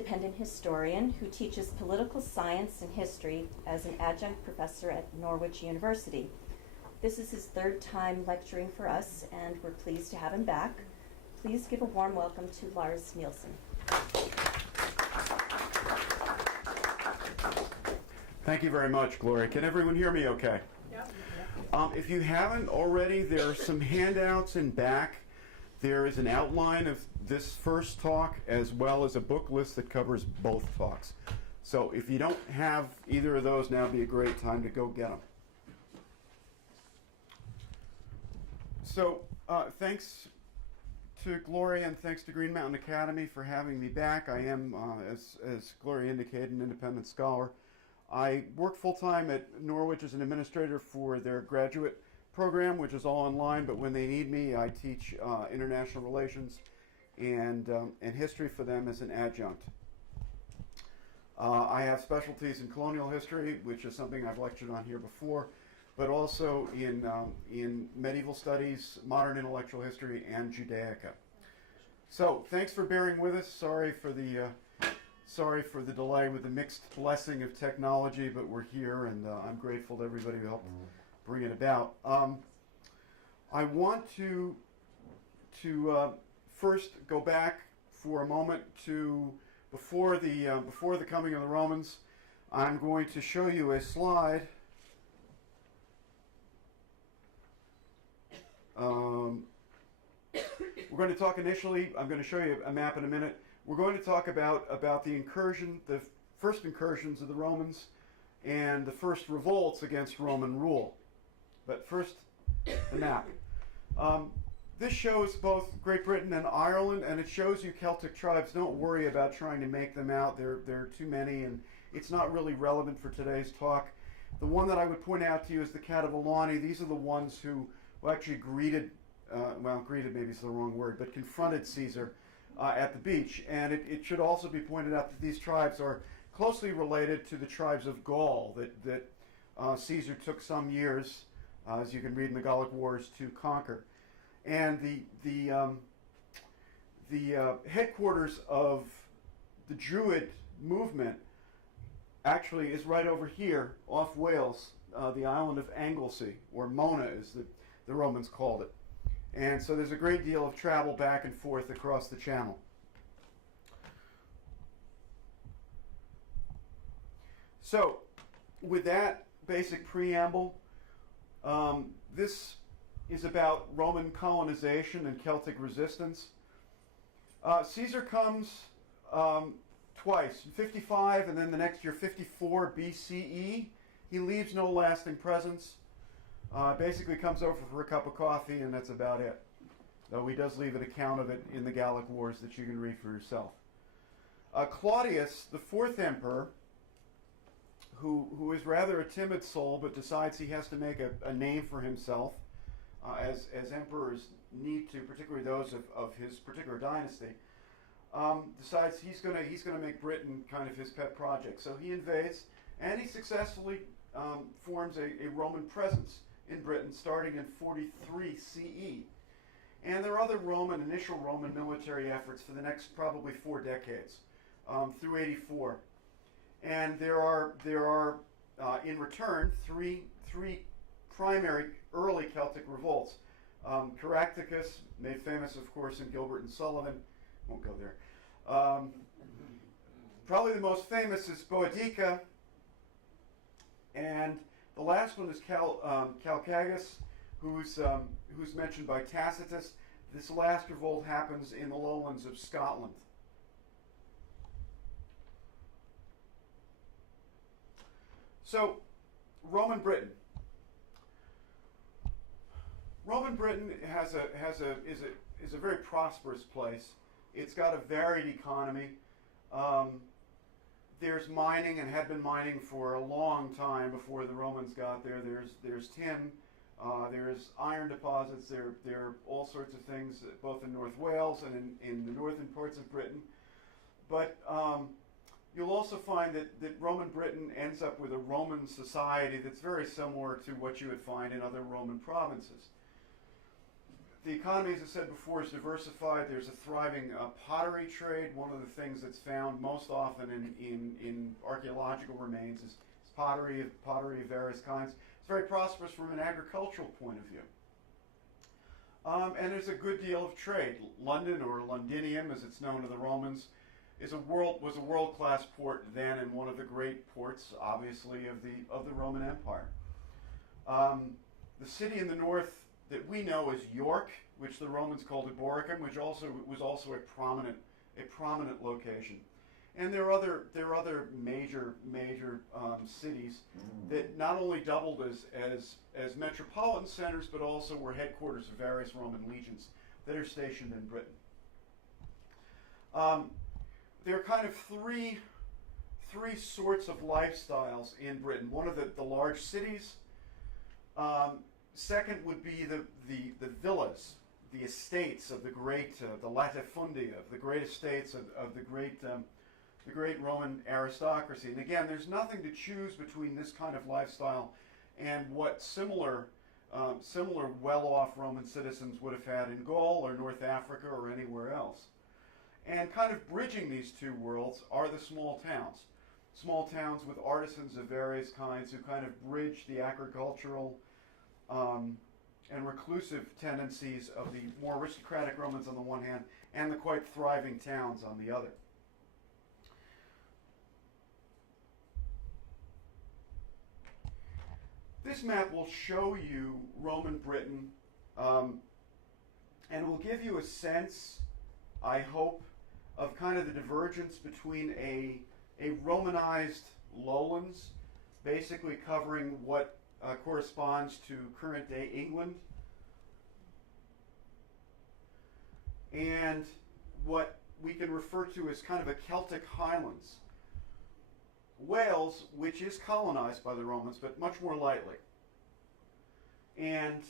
independent historian who teaches political science and history as an adjunct professor at Norwich University. This is his third time lecturing for us, and we're pleased to have him back. Please give a warm welcome to Lars Nielsen. Thank you very much, Gloria. Can everyone hear me okay? Yep. If you haven't already, there are some handouts in back. There is an outline of this first talk as well as a book list that covers both talks. So if you don't have either of those, now would be a great time to go get them. So thanks to Gloria and thanks to Green Mountain Academy for having me back. I am, as Gloria indicated, an independent scholar. I work full-time at Norwich as an administrator for their graduate program, which is all online, but when they need me, I teach international relations and history for them as an adjunct. I have specialties in colonial history, which is something I've lectured on here before, but also in medieval studies, modern intellectual history, and Judaica. So thanks for bearing with us. Sorry for the delay with the mixed blessing of technology, but we're here, and I'm grateful to everybody who helped bring it about. I want to first go back for a moment to before the coming of the Romans. I'm going to show you a slide. We're going to talk initially. I'm going to show you a map in a minute. We're going to talk about the incursion, the first incursions of the Romans, and the first revolts against Roman rule. But first, the map. This shows both Great Britain and Ireland, and it shows you Celtic tribes. Don't worry about trying to make them out. There are too many, and it's not really relevant for today's talk. The one that I would point out to you is the Catavilani. These are the ones who actually greeted maybe is the wrong word, but confronted Caesar at the beach. And it should also be pointed out that these tribes are closely related to the tribes of Gaul that Caesar took some years, as you can read in the Gallic Wars, to conquer. And the headquarters of the Druid movement actually is right over here off Wales, the island of Anglesey, or Mona as the Romans called it. And so there's a great deal of travel back and forth across the channel. So, with that basic preamble, this is about Roman colonization and Celtic resistance. Caesar comes twice, in 55 and then the next year, 54 BCE. He leaves no lasting presence. Basically comes over for a cup of coffee, and that's about it. Though he does leave an account of it in the Gallic Wars that you can read for yourself. Claudius, the fourth emperor, who is rather a timid soul, but decides he has to make a name for himself, as emperors need to, particularly those of his particular dynasty, decides he's going to make Britain kind of his pet project. So he invades, and he successfully forms a Roman presence in Britain starting in 43 CE. And there are other initial Roman military efforts for the next probably 4 decades, through 84. And there are in return three primary early Celtic revolts. Caractacus, made famous of course in Gilbert and Sullivan, won't go there. Probably the most famous is Boadicea, and the last one is Calcagus, who's mentioned by Tacitus. This last revolt happens in the lowlands of Scotland. So, Roman Britain. Roman Britain is a very prosperous place. It's got a varied economy. There's mining, and had been mining for a long time before the Romans got there. There's tin, there's iron deposits, there are all sorts of things, both in North Wales and in the northern parts of Britain. But you'll also find that Roman Britain ends up with a Roman society that's very similar to what you would find in other Roman provinces. The economy, as I said before, is diversified. There's a thriving pottery trade. One of the things that's found most often in archaeological remains is pottery of various kinds. It's very prosperous from an agricultural point of view. And there's a good deal of trade. London, or Londinium, as it's known to the Romans, was a world-class port then, and one of the great ports, obviously, of the Roman Empire. The city in the north that we know as York, which the Romans called Eboracum, which was also a prominent location. And there are other major cities that not only doubled as metropolitan centers, but also were headquarters of various Roman legions that are stationed in Britain. There are kind of three sorts of lifestyles in Britain. One of the large cities. Second would be the villas, the estates of the great, the latifundia, of the great estates of the great Roman aristocracy. And again, there's nothing to choose between this kind of lifestyle and what similar well-off Roman citizens would have had in Gaul or North Africa or anywhere else. And kind of bridging these two worlds are the small towns. Small towns with artisans of various kinds who kind of bridge the agricultural and reclusive tendencies of the more aristocratic Romans on the one hand, and the quite thriving towns on the other. This map will show you Roman Britain, and it will give you a sense, I hope, of kind of the divergence between a Romanized lowlands, basically covering what corresponds to current-day England, and what we can refer to as kind of a Celtic highlands. Wales, which is colonized by the Romans, but much more lightly. And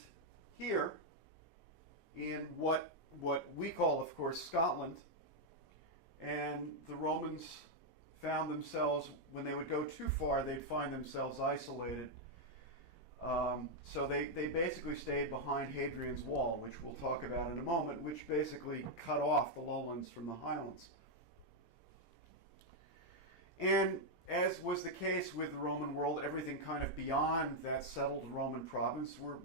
here, in what we call, of course, Scotland, and the Romans found themselves, when they would go too far, they'd find themselves isolated. So they basically stayed behind Hadrian's Wall, which we'll talk about in a moment, which basically cut off the lowlands from the highlands. And as was the case with the Roman world, everything kind of beyond that settled Roman province were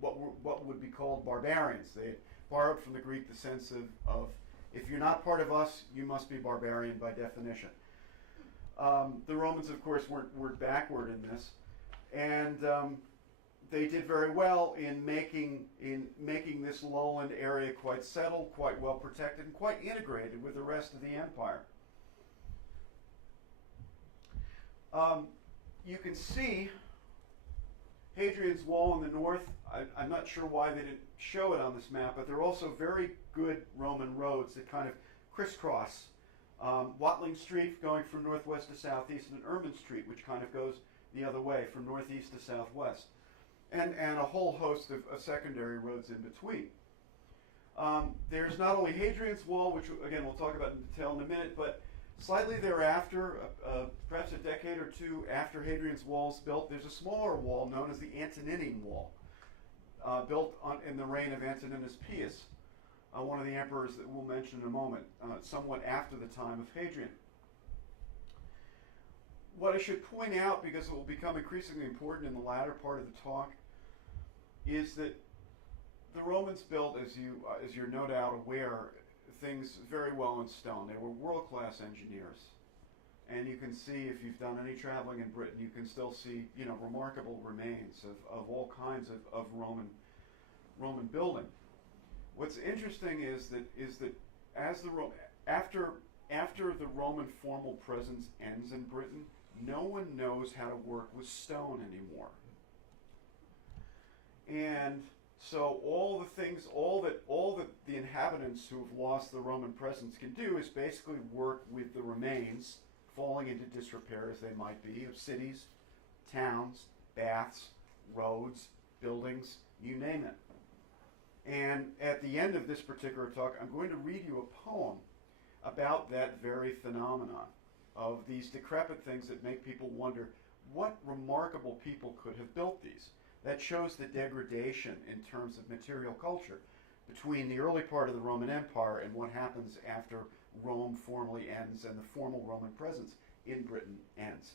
what would be called barbarians. They borrowed from the Greek the sense of if you're not part of us, you must be barbarian by definition. The Romans, of course, weren't backward in this, and they did very well in making this lowland area quite settled, quite well protected, and quite integrated with the rest of the empire. You can see Hadrian's Wall in the north. I'm not sure why they didn't show it on this map, but there are also very good Roman roads that kind of crisscross. Watling Street going from northwest to southeast, and Ermine Street, which kind of goes the other way from northeast to southwest, and a whole host of secondary roads in between. There's not only Hadrian's Wall, which again we'll talk about in detail in a minute, but slightly thereafter, perhaps a decade or two after Hadrian's Wall is built, there's a smaller wall known as the Antonine Wall, built in the reign of Antoninus Pius, one of the emperors that we'll mention in a moment, somewhat after the time of Hadrian. What I should point out, because it will become increasingly important in the latter part of the talk, is that the Romans built, as you're no doubt aware, things very well in stone. They were world-class engineers. And you can see, if you've done any traveling in Britain, you can still see, remarkable remains of all kinds of Roman building. What's interesting is that as after the Roman formal presence ends in Britain, no one knows how to work with stone anymore. And so all that the inhabitants who have lost the Roman presence can do is basically work with the remains, falling into disrepair as they might be, of cities, towns, baths, roads, buildings, you name it. And at the end of this particular talk, I'm going to read you a poem about that very phenomenon of these decrepit things that make people wonder what remarkable people could have built these. that shows the degradation in terms of material culture between the early part of the Roman Empire and what happens after Rome formally ends and the formal Roman presence in Britain ends.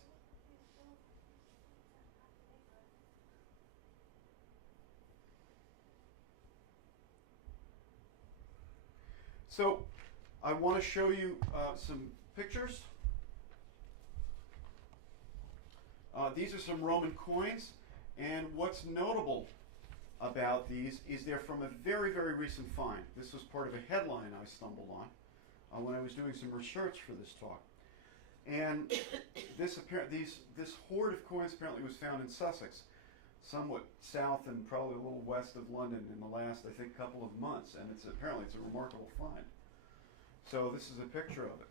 So I want to show you some pictures. These are some Roman coins, and what's notable about these is they're from a very, very recent find. This was part of a headline I stumbled on when I was doing some research for this talk. And this hoard of coins apparently was found in Sussex, somewhat south and probably a little west of London in the last, I think, couple of months, and apparently it's a remarkable find. So this is a picture of it.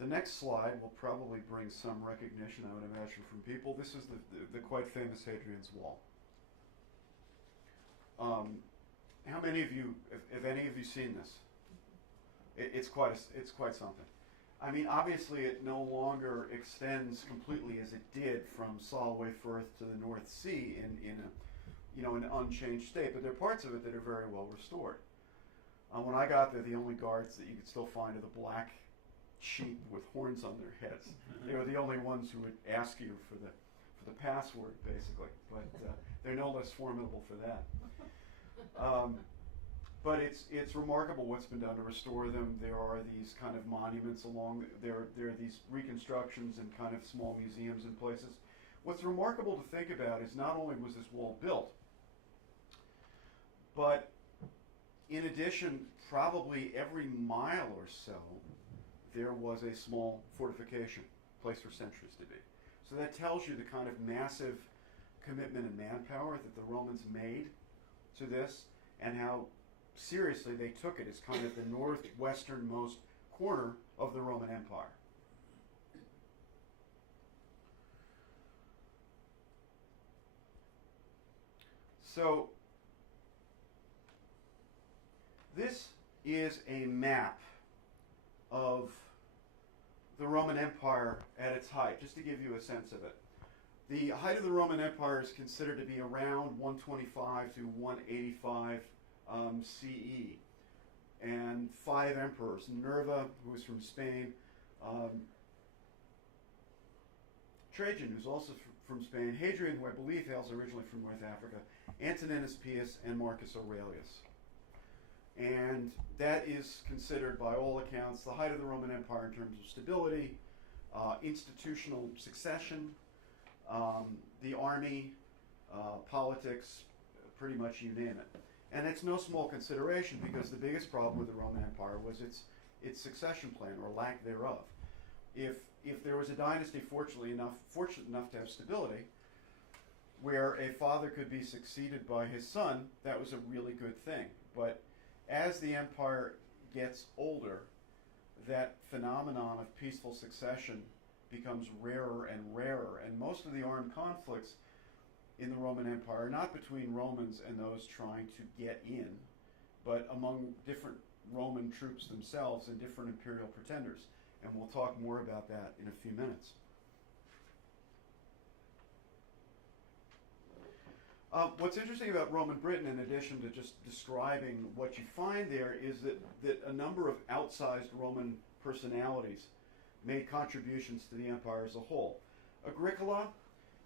The next slide will probably bring some recognition, I would imagine, from people. This is the quite famous Hadrian's Wall. How many of you, have any of you seen this? It's quite something. I mean, obviously, it no longer extends completely as it did from Solway Firth to the North Sea in an unchanged state, but there are parts of it that are very well restored. When I got there, the only guards that you could still find are the black sheep with horns on their heads. They were the only ones who would ask you for the password, basically. But they're no less formidable for that. But it's remarkable what's been done to restore them. There are these kind of monuments along. There are these reconstructions and kind of small museums in places. What's remarkable to think about is not only was this wall built, but in addition, probably every mile or so, there was a small fortification, place for sentries to be. So that tells you the kind of massive commitment and manpower that the Romans made to this, and how seriously they took it as kind of the northwesternmost corner of the Roman Empire. So this is a map of the Roman Empire at its height, just to give you a sense of it. The height of the Roman Empire is considered to be around 125 to 185 CE. And 5 emperors: Nerva, who was from Spain, Trajan, who's also from Spain, Hadrian, who I believe hails originally from North Africa, Antoninus Pius, and Marcus Aurelius. And that is considered, by all accounts, the height of the Roman Empire in terms of stability, institutional succession, the army, politics, pretty much you name it. And it's no small consideration, because the biggest problem with the Roman Empire was its succession plan, or lack thereof. If there was a dynasty fortunate enough to have stability, where a father could be succeeded by his son, that was a really good thing. But as the empire gets older, that phenomenon of peaceful succession becomes rarer and rarer, and most of the armed conflicts in the Roman Empire are not between Romans and those trying to get in, but among different Roman troops themselves and different imperial pretenders. And we'll talk more about that in a few minutes. What's interesting about Roman Britain, in addition to just describing what you find there, is that a number of outsized Roman personalities made contributions to the empire as a whole. Agricola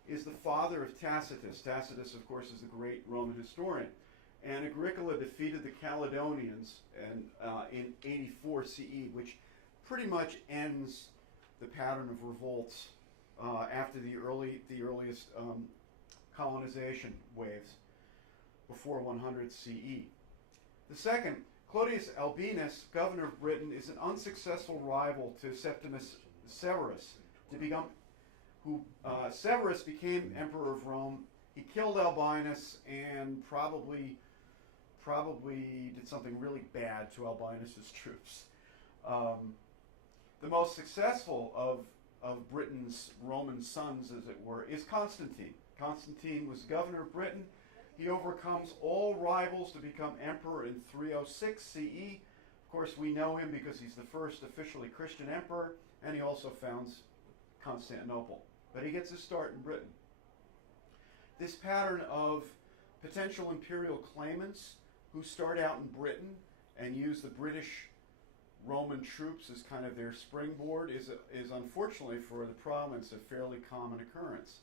is the father of Tacitus. Tacitus, of course, is the great Roman historian. And Agricola defeated the Caledonians in 84 CE, which pretty much ends the pattern of revolts after the earliest colonization waves before 100 CE. The second, Clodius Albinus, governor of Britain, is an unsuccessful rival to Septimus Severus, Severus became emperor of Rome. He killed Albinus and probably did something really bad to Albinus's troops. The most successful of Britain's Roman sons, as it were, is Constantine. Constantine was governor of Britain. He overcomes all rivals to become emperor in 306 CE. Of course, we know him because he's the first officially Christian emperor, and he also founds Constantinople. but he gets his start in Britain. This pattern of potential imperial claimants who start out in Britain and use the British Roman troops as kind of their springboard is unfortunately for the province a fairly common occurrence.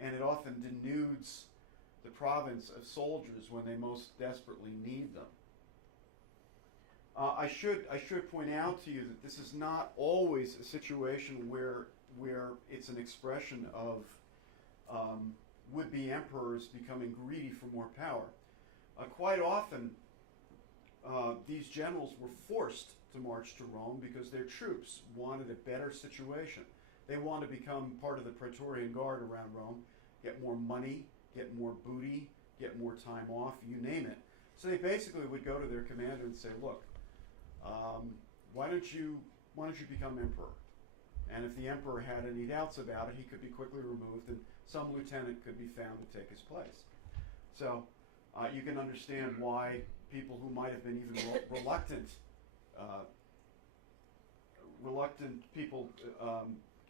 And it often denudes the province of soldiers when they most desperately need them. I should point out to you that this is not always a situation where it's an expression of would-be emperors becoming greedy for more power. Quite often, these generals were forced to march to Rome because their troops wanted a better situation. They wanted to become part of the Praetorian Guard around Rome, get more money, get more booty, get more time off, you name it. So they basically would go to their commander and say, look, why don't you become emperor? And if the emperor had any doubts about it, he could be quickly removed and some lieutenant could be found to take his place. So you can understand why people who might have been even reluctant people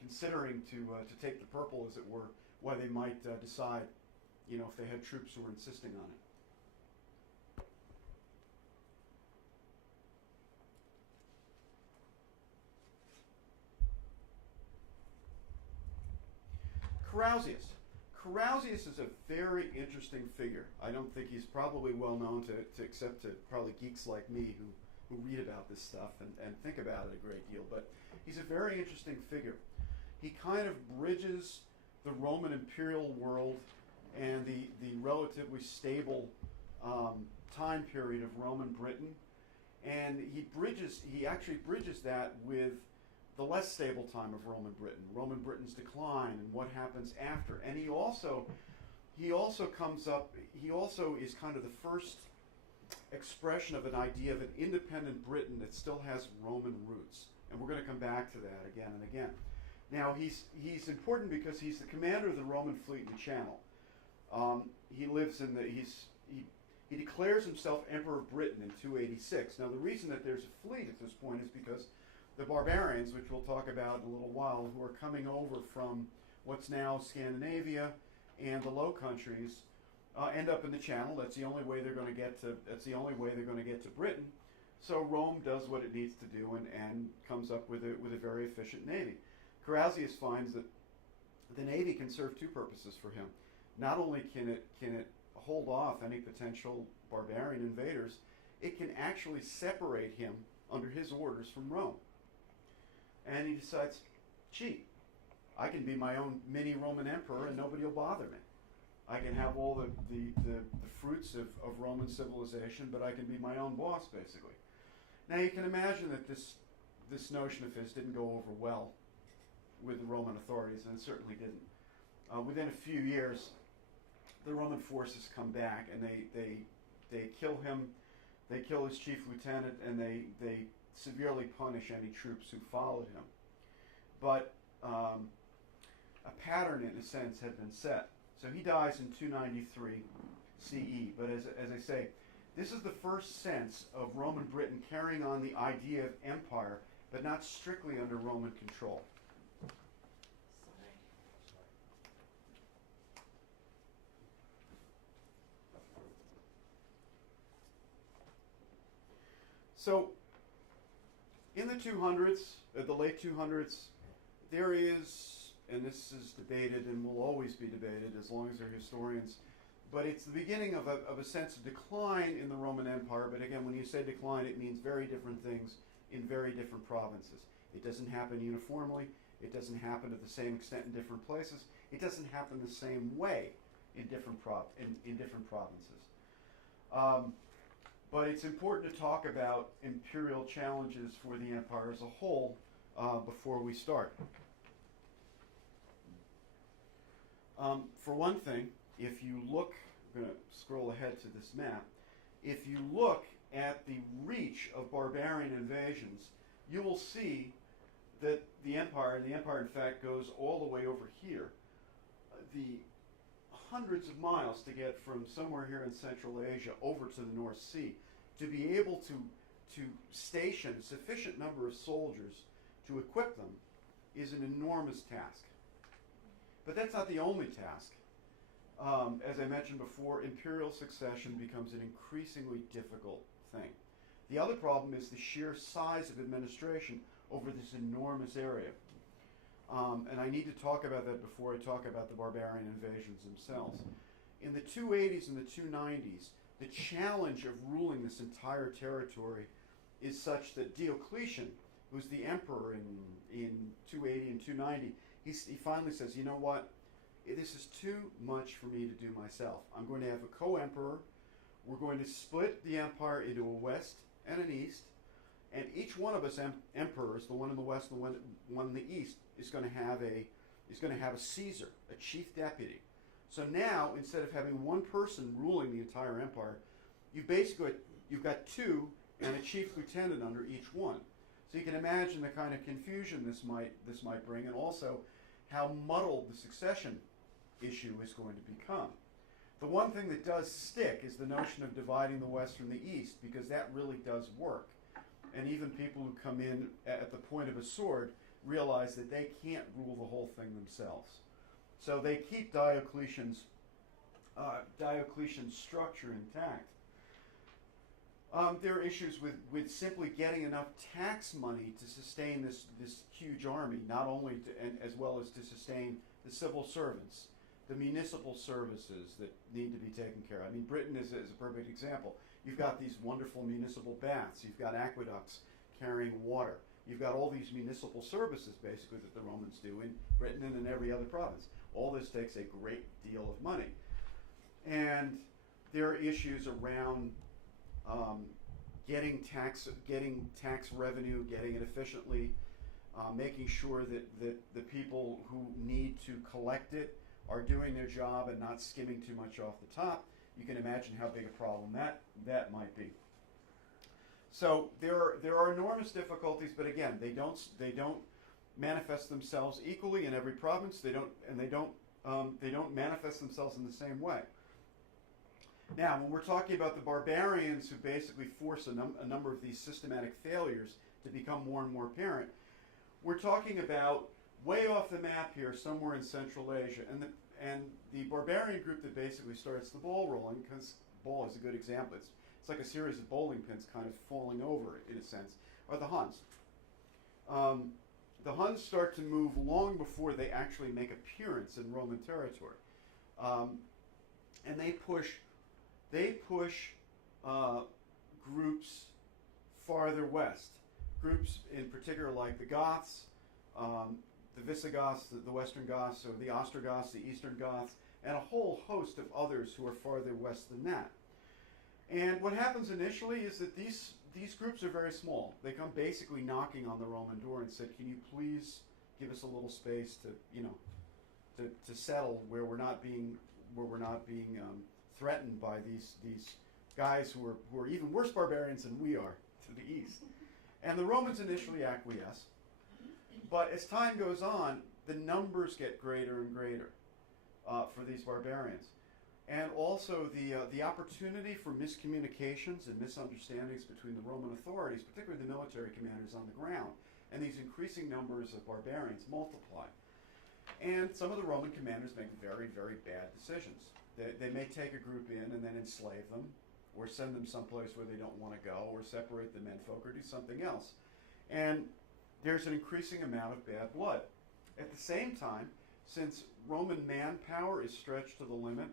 considering to take the purple, as it were, why they might decide, if they had troops who were insisting on it. Carausius is a very interesting figure. I don't think he's probably well known except to probably geeks like me who read about this stuff and think about it a great deal. But he's a very interesting figure. He kind of bridges the Roman imperial world and the relatively stable time period of Roman Britain. And he actually bridges that with the less stable time of Roman Britain's decline and what happens after. And he also is kind of the first expression of an idea of an independent Britain that still has Roman roots. And we're going to come back to that again and again. Now, he's important because he's the commander of the Roman fleet in the Channel. He declares himself Emperor of Britain in 286. Now, the reason that there's a fleet at this point is because the barbarians, which we'll talk about in a little while, who are coming over from what's now Scandinavia and the Low Countries, end up in the Channel. That's the only way they're going to get to Britain. So Rome does what it needs to do and comes up with a very efficient navy. Carausius finds that the navy can serve two purposes for him. Not only can it hold off any potential barbarian invaders, it can actually separate him under his orders from Rome. And he decides, gee, I can be my own mini Roman emperor and nobody will bother me. I can have all the fruits of Roman civilization, but I can be my own boss, basically. Now you can imagine that this notion of his didn't go over well with the Roman authorities, and it certainly didn't. Within a few years, the Roman forces come back and they kill him, they kill his chief lieutenant, and they severely punish any troops who followed him. But a pattern, in a sense, had been set. So he dies in 293 CE. But as I say, this is the first sense of Roman Britain carrying on the idea of empire, but not strictly under Roman control. So, in the 200s, the late 200s, there is, and this is debated and will always be debated as long as there are historians, but it's the beginning of a sense of decline in the Roman Empire. But again, when you say decline, it means very different things in very different provinces. It doesn't happen uniformly. It doesn't happen to the same extent in different places. It doesn't happen the same way in different provinces. But it's important to talk about imperial challenges for the empire as a whole before we start. For one thing, if you look, I'm going to scroll ahead to this map, if you look at the reach of barbarian invasions, you will see that the empire in fact goes all the way over here. The hundreds of miles to get from somewhere here in Central Asia over to the North Sea, to be able to station a sufficient number of soldiers to equip them is an enormous task. But that's not the only task. As I mentioned before, imperial succession becomes an increasingly difficult thing. The other problem is the sheer size of administration over this enormous area. And I need to talk about that before I talk about the barbarian invasions themselves. In the 280s and the 290s, the challenge of ruling this entire territory is such that Diocletian, who's the emperor in 280 and 290, he finally says, you know what, this is too much for me to do myself. I'm going to have a co-emperor. We're going to split the empire into a west and an east, and each one of us emperors, the one in the west and the one in the east, is going to have a Caesar, a chief deputy. So now, instead of having one person ruling the entire empire, you've got two and a chief lieutenant under each one. So you can imagine the kind of confusion this might bring, and also how muddled the succession issue is going to become. The one thing that does stick is the notion of dividing the West from the East, because that really does work. And even people who come in at the point of a sword realize that they can't rule the whole thing themselves. So they keep Diocletian's structure intact. There are issues with simply getting enough tax money to sustain this huge army, not only as well as to sustain the civil servants, the municipal services that need to be taken care of. I mean, Britain is a perfect example. You've got these wonderful municipal baths. You've got aqueducts carrying water. You've got all these municipal services, basically, that the Romans do in Britain and in every other province. All this takes a great deal of money. And there are issues around getting tax revenue, getting it efficiently, making sure that the people who need to collect it are doing their job and not skimming too much off the top. You can imagine how big a problem that might be. So there are enormous difficulties, but again, they don't manifest themselves equally in every province. They don't manifest themselves in the same way. Now, when we're talking about the barbarians who basically force a number of these systematic failures to become more and more apparent, we're talking about way off the map here, somewhere in Central Asia, and the barbarian group that basically starts the ball rolling, because ball is a good example. It's like a series of bowling pins kind of falling over, in a sense, are the Huns. The Huns start to move long before they actually make appearance in Roman territory, and they push groups farther west. Groups in particular like the Goths, the Visigoths, the Western Goths, or the Ostrogoths, the Eastern Goths, and a whole host of others who are farther west than that. And what happens initially is that these groups are very small. They come basically knocking on the Roman door and said, "Can you please give us a little space to settle where we're not being threatened by these guys who are even worse barbarians than we are to the east." And the Romans initially acquiesce, but as time goes on, the numbers get greater and greater for these barbarians. And also the opportunity for miscommunications and misunderstandings between the Roman authorities, particularly the military commanders on the ground, and these increasing numbers of barbarians multiply. And some of the Roman commanders make very, very bad decisions. They may take a group in and then enslave them, or send them someplace where they don't want to go, or separate the menfolk, or do something else. And there's an increasing amount of bad blood. At the same time, since Roman manpower is stretched to the limit,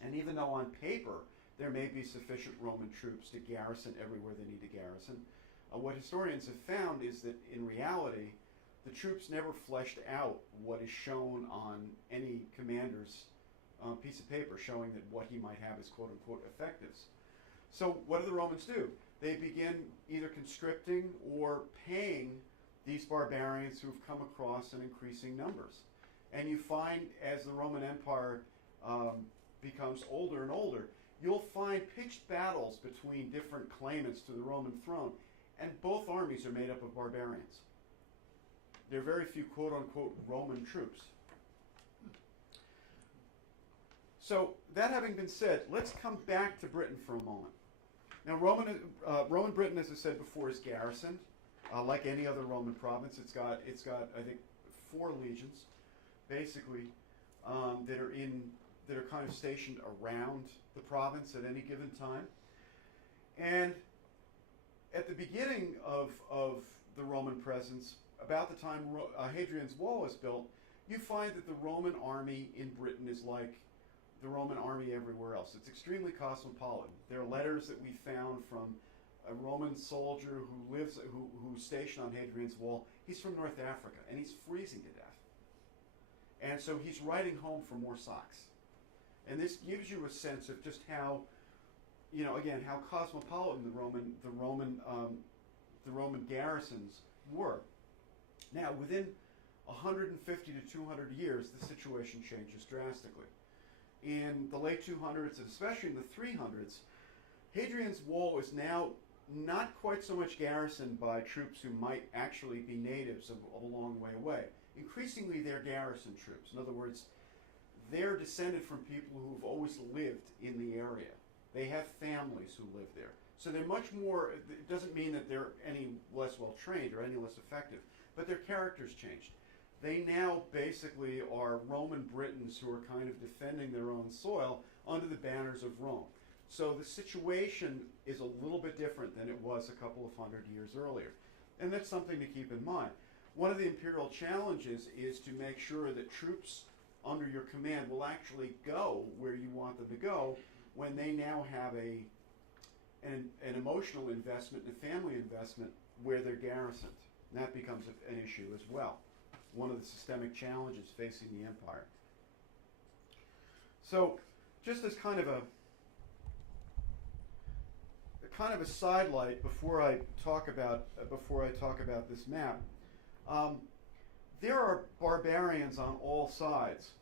and even though on paper there may be sufficient Roman troops to garrison everywhere they need to garrison, what historians have found is that in reality, the troops never fleshed out what is shown on any commander's piece of paper, showing that what he might have is quote-unquote effectives. So what do the Romans do? They begin either conscripting or paying these barbarians who've come across in increasing numbers. And you find, as the Roman Empire becomes older and older, you'll find pitched battles between different claimants to the Roman throne, and both armies are made up of barbarians. There are very few quote-unquote Roman troops. So, that having been said, let's come back to Britain for a moment. Now, Roman Britain, as I said before, is garrisoned. Like any other Roman province, it's got I think, 4 legions. basically, that are kind of stationed around the province at any given time. And at the beginning of the Roman presence, about the time Hadrian's Wall was built, you find that the Roman army in Britain is like the Roman army everywhere else. It's extremely cosmopolitan. There are letters that we found from a Roman soldier who's stationed on Hadrian's Wall. He's from North Africa, and he's freezing to death. And so he's writing home for more socks. And this gives you a sense of just how, again, how cosmopolitan the Roman garrisons were. Now, within 150 to 200 years, the situation changes drastically. In the late 200s, and especially in the 300s, Hadrian's Wall is now not quite so much garrisoned by troops who might actually be natives of a long way away. Increasingly, they're garrison troops. In other words, they're descended from people who've always lived in the area. They have families who live there. So they're much more, it doesn't mean that they're any less well trained or any less effective, but their characters changed. They now basically are Roman Britons who are kind of defending their own soil under the banners of Rome. So the situation is a little bit different than it was a couple of hundred years earlier. And that's something to keep in mind. One of the imperial challenges is to make sure that troops under your command will actually go where you want them to go when they now have an emotional investment, a family investment where they're garrisoned. And that becomes an issue as well. One of the systemic challenges facing the empire. So, just as kind of a sidelight before I talk about this map, there are barbarians on all sides.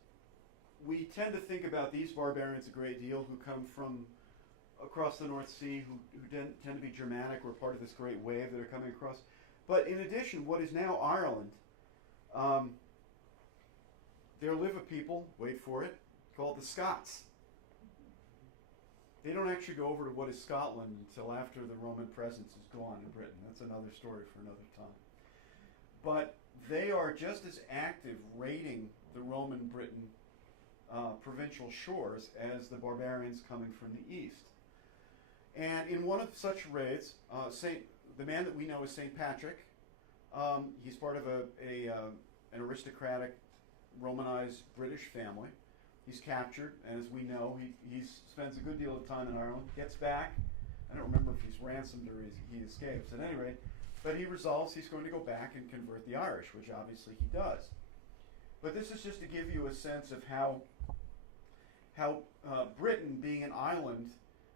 We tend to think about these barbarians a great deal, who come from across the North Sea, who tend to be Germanic or part of this great wave that are coming across. But in addition, what is now Ireland, there live a people, wait for it, called the Scots. They don't actually go over to what is Scotland until after the Roman presence is gone in Britain. That's another story for another time. But they are just as active raiding the Roman Britain provincial shores as the barbarians coming from the east. And in one of such raids, the man that we know is St. Patrick. He's part of an aristocratic Romanized British family. He's captured, and as we know, he spends a good deal of time in Ireland, gets back. I don't remember if he's ransomed or he escapes. At any rate, but he resolves he's going to go back and convert the Irish, which obviously he does. But this is just to give you a sense of how Britain, being an island,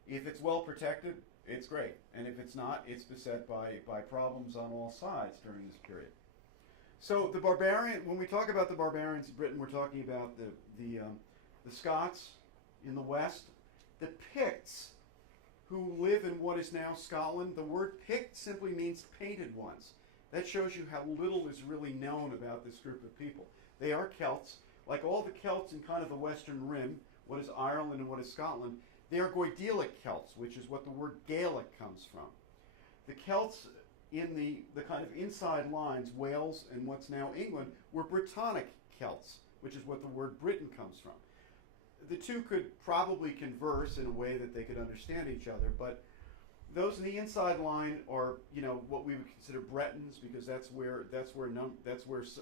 if it's well protected, it's great, and if it's not, it's beset by problems on all sides during this period. So when we talk about the barbarians of Britain, we're talking about the Scots in the west, the Picts, who live in what is now Scotland. The word Pict simply means painted ones. That shows you how little is really known about this group of people. They are Celts. Like all the Celts in kind of the Western Rim, what is Ireland and what is Scotland, they are Goidelic Celts, which is what the word Gaelic comes from. The Celts in the kind of inside lines, Wales and what's now England, were Brittonic Celts, which is what the word Britain comes from. The two could probably converse in a way that they could understand each other, but those in the inside line are, what we would consider Bretons, because that's where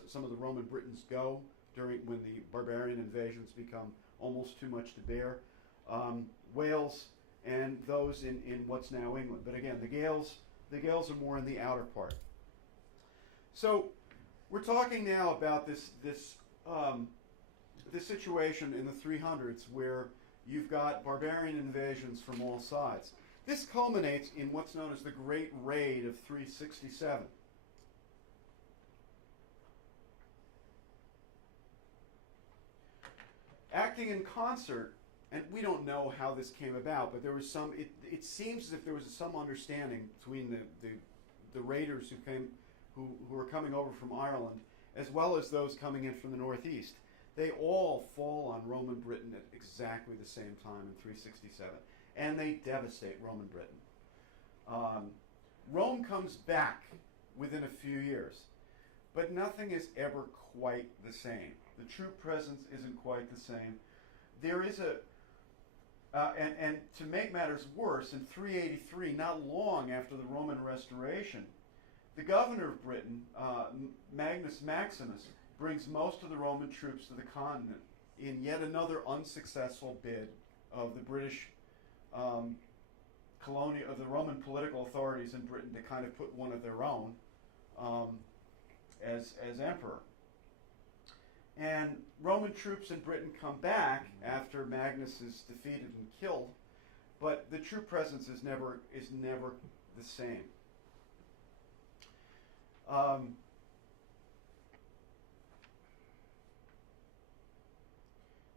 some of the Roman Britons go when the barbarian invasions become almost too much to bear. Wales and those in what's now England. But again, the Gaels are more in the outer part. So we're talking now about this situation in the 300s where you've got barbarian invasions from all sides. This culminates in what's known as the Great Raid of 367. Acting in concert, and we don't know how this came about, but there was it seems as if there was some understanding between the raiders who were coming over from Ireland, as well as those coming in from the northeast. They all fall on Roman Britain at exactly the same time in 367, and they devastate Roman Britain. Rome comes back within a few years, but nothing is ever quite the same. The troop presence isn't quite the same. There is and to make matters worse, in 383, not long after the Roman Restoration, the governor of Britain, Magnus Maximus, brings most of the Roman troops to the continent in yet another unsuccessful bid of the British of the Roman political authorities in Britain to kind of put one of their own as emperor. And Roman troops in Britain come back after Magnus is defeated and killed, but the troop presence is never the same.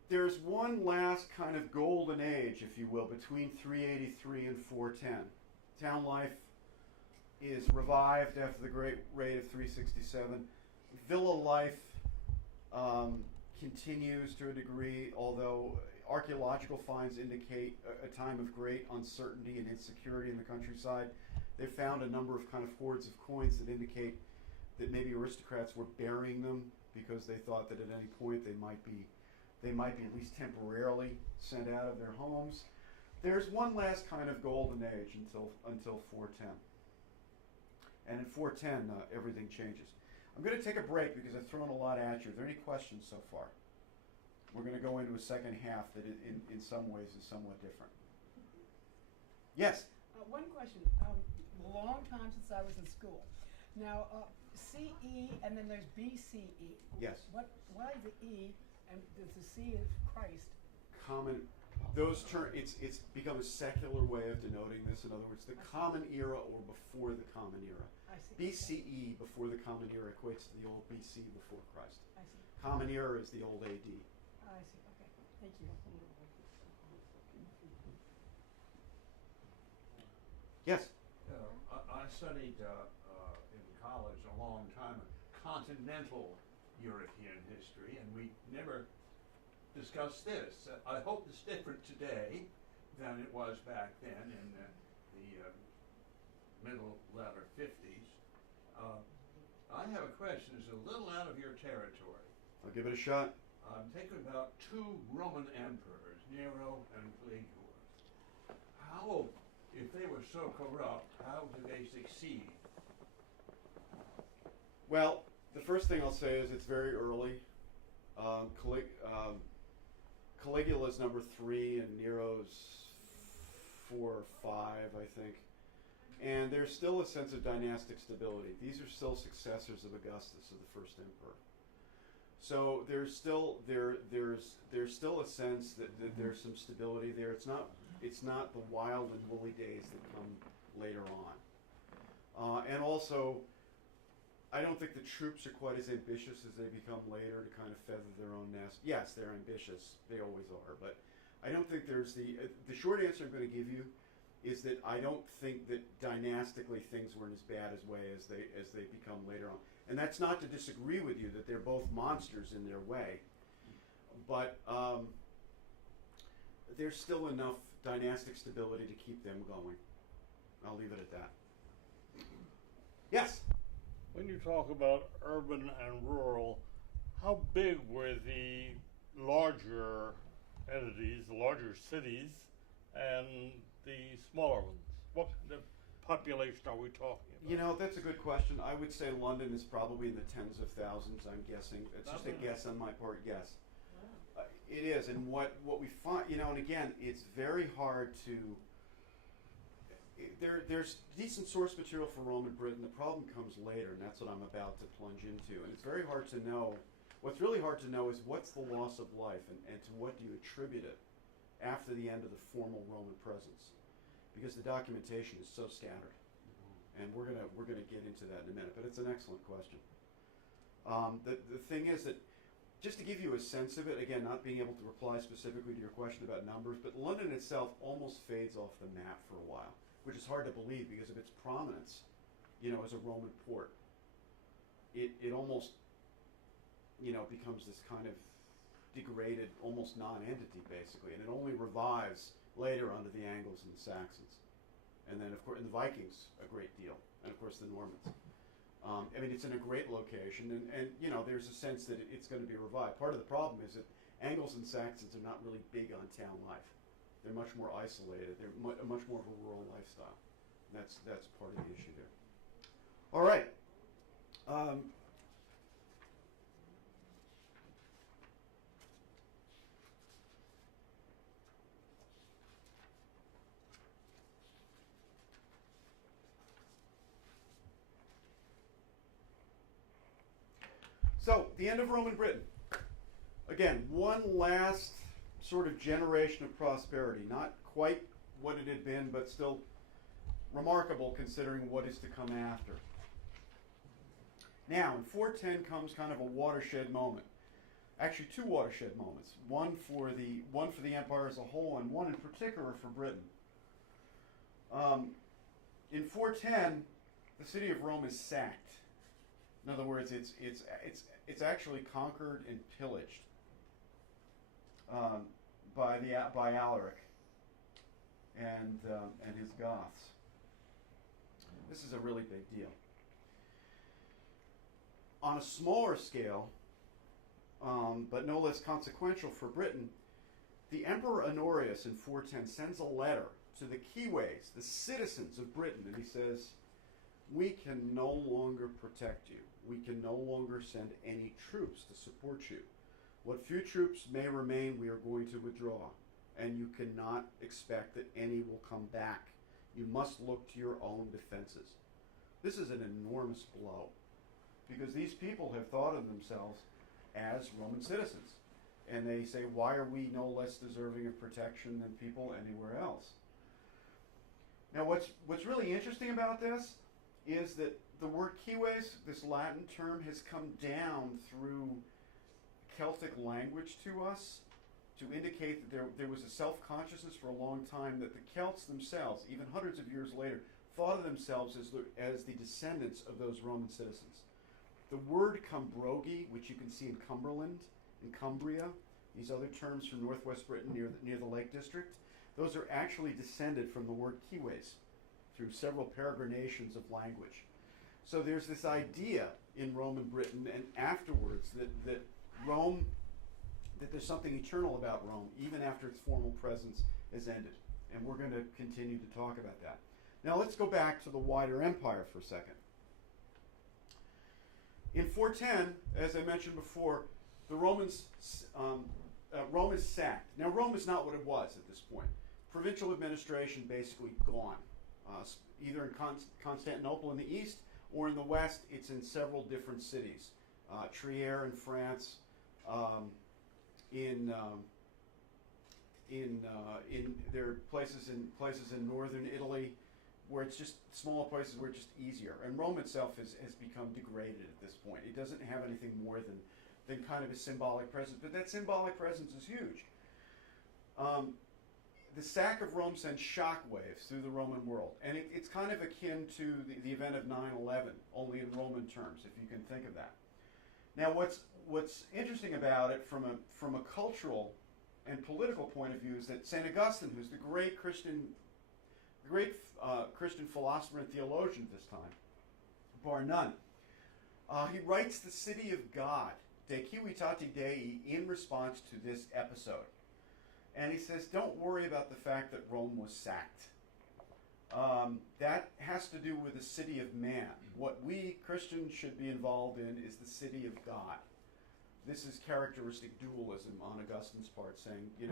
There's one last kind of golden age, if you will, between 383 and 410. Town life is revived after the Great Raid of 367. Villa life continues to a degree, although archaeological finds indicate a time of great uncertainty and insecurity in the countryside. They've found a number of kind of hoards of coins that indicate that maybe aristocrats were burying them because they thought that at any point they might be at least temporarily sent out of their homes. There's one last kind of golden age until 410. And in 410, everything changes. I'm going to take a break because I've thrown a lot at you. Are there any questions so far? We're going to go into a second half that in some ways is somewhat different. Yes? One question. A long time since I was in school. Now, CE and then there's BCE. Yes. Why the E and the C is Christ? Common. Those it's become a secular way of denoting this. In other words, the common era or before the common era. I see. BCE before the common era equates to the old BC before Christ. I see. Common era is the old AD. I see. Okay. Thank you. Yes. I studied in college a long time continental European history, and we never discussed this. I hope it's different today than it was back then in the latter 50s. I have a question. It's a little out of your territory. I'll give it a shot. I'm thinking about two Roman emperors, Nero and Caligula. How, if they were so corrupt, how did they succeed? Well, the first thing I'll say is it's very early. Caligula's number 3 and Nero's 4 or 5, I think. And there's still a sense of dynastic stability. These are still successors of Augustus, of the first emperor. So there's still a sense that there's some stability there. It's not the wild and woolly days that come later on. And also, I don't think the troops are quite as ambitious as they become later to kind of feather their own nest. Yes, they're ambitious. They always are. But I don't think there's the short answer I'm going to give you is that I don't think that dynastically things were in as bad as way as they become later on. And that's not to disagree with you that they're both monsters in their way. But there's still enough dynastic stability to keep them going. I'll leave it at that. Yes? When you talk about urban and rural, how big were the larger entities, the larger cities, and the smaller ones? What kind of population are we talking about? You know, that's a good question. I would say London is probably in the tens of thousands, I'm guessing. It's just a guess on my part, yes. It is, and what we find, you know, and again, it's very hard to... There's decent source material for Roman Britain. The problem comes later, and that's what I'm about to plunge into. And it's very hard to know. What's really hard to know is what's the loss of life, and to what do you attribute it after the end of the formal Roman presence? Because the documentation is so scattered. And we're gonna get into that in a minute, but it's an excellent question. The thing is that, just to give you a sense of it, again, not being able to reply specifically to your question about numbers, but London itself almost fades off the map for a while, which is hard to believe because of its prominence, you know, as a Roman port. It almost, you know, becomes this kind of degraded, almost non-entity, basically, and it only revives later under the Angles and the Saxons. And then, of course, in the Vikings, a great deal, and of course the Normans. I mean, it's in a great location, and you know, there's a sense that it's going to be revived. Part of the problem is that Angles and Saxons are not really big on town life. They're much more isolated. They're much more of a rural lifestyle. And that's part of the issue there. All right. So, the end of Roman Britain. Again, one last sort of generation of prosperity. Not quite what it had been, but still remarkable considering what is to come after. Now, in 410 comes kind of a watershed moment. Actually, two watershed moments. One for the empire as a whole, and one in particular for Britain. In 410, the city of Rome is sacked. In other words, it's actually conquered and pillaged by Alaric and his Goths. This is a really big deal. On a smaller scale, but no less consequential for Britain, the Emperor Honorius in 410 sends a letter to the Kiwis, the citizens of Britain, and he says, "We can no longer protect you. We can no longer send any troops to support you. What few troops may remain, we are going to withdraw, and you cannot expect that any will come back. You must look to your own defenses." This is an enormous blow, because these people have thought of themselves as Roman citizens. And they say, why are we no less deserving of protection than people anywhere else? Now, what's really interesting about this is that the word Kiwis, this Latin term, has come down through Celtic language to us to indicate that there was a self-consciousness for a long time that the Celts themselves, even hundreds of years later, thought of themselves as the descendants of those Roman citizens. The word Cumbrogi, which you can see in Cumberland, in Cumbria, these other terms from northwest Britain near the Lake District, those are actually descended from the word Kiwis through several peregrinations of language. So there's this idea in Roman Britain and afterwards that Rome, that there's something eternal about Rome, even after its formal presence has ended. And we're going to continue to talk about that. Now let's go back to the wider empire for a second. In 410, as I mentioned before, the Rome is sacked. Now Rome is not what it was at this point. Provincial administration basically gone. Either in Constantinople in the east, or in the west, it's in several different cities. Trier in France, there are places in northern Italy where it's just smaller places where it's just easier. And Rome itself has become degraded at this point. It doesn't have anything more than kind of a symbolic presence, but that symbolic presence is huge. The sack of Rome sends shockwaves through the Roman world, and it's kind of akin to the event of 9/11, only in Roman terms, if you can think of that. Now, what's interesting about it from a cultural and political point of view is that St. Augustine, who's the great Christian philosopher and theologian at this time, bar none, he writes the City of God, De Civitate Dei, in response to this episode. And he says, don't worry about the fact that Rome was sacked. That has to do with the city of man. What we Christians should be involved in is the city of God. This is characteristic dualism on Augustine's part, saying, we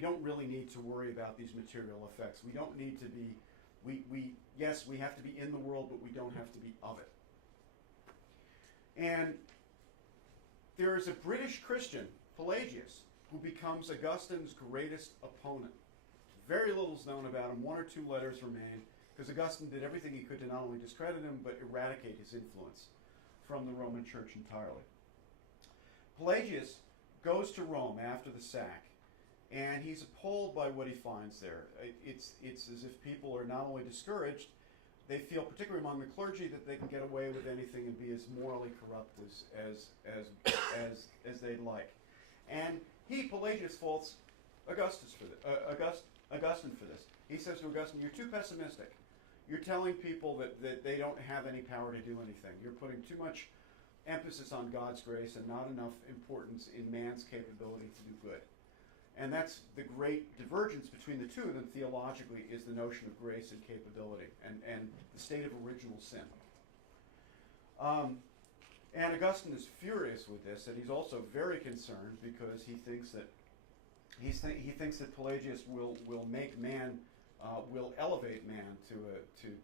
don't really need to worry about these material effects. We don't need to be, yes, we have to be in the world, but we don't have to be of it. And there is a British Christian, Pelagius, who becomes Augustine's greatest opponent. Very little is known about him. One or two letters remain, because Augustine did everything he could to not only discredit him, but eradicate his influence from the Roman Church entirely. Pelagius goes to Rome after the sack, and he's appalled by what he finds there. It's as if people are not only discouraged, they feel, particularly among the clergy, that they can get away with anything and be as morally corrupt as they'd like. And Pelagius, faults Augustine for this. He says to Augustine, you're too pessimistic. you're telling people that they don't have any power to do anything. You're putting too much emphasis on God's grace and not enough importance in man's capability to do good. And that's the great divergence between the two of them theologically, is the notion of grace and capability and the state of original sin. And Augustine is furious with this, and he's also very concerned because he thinks that Pelagius will make man, will elevate man to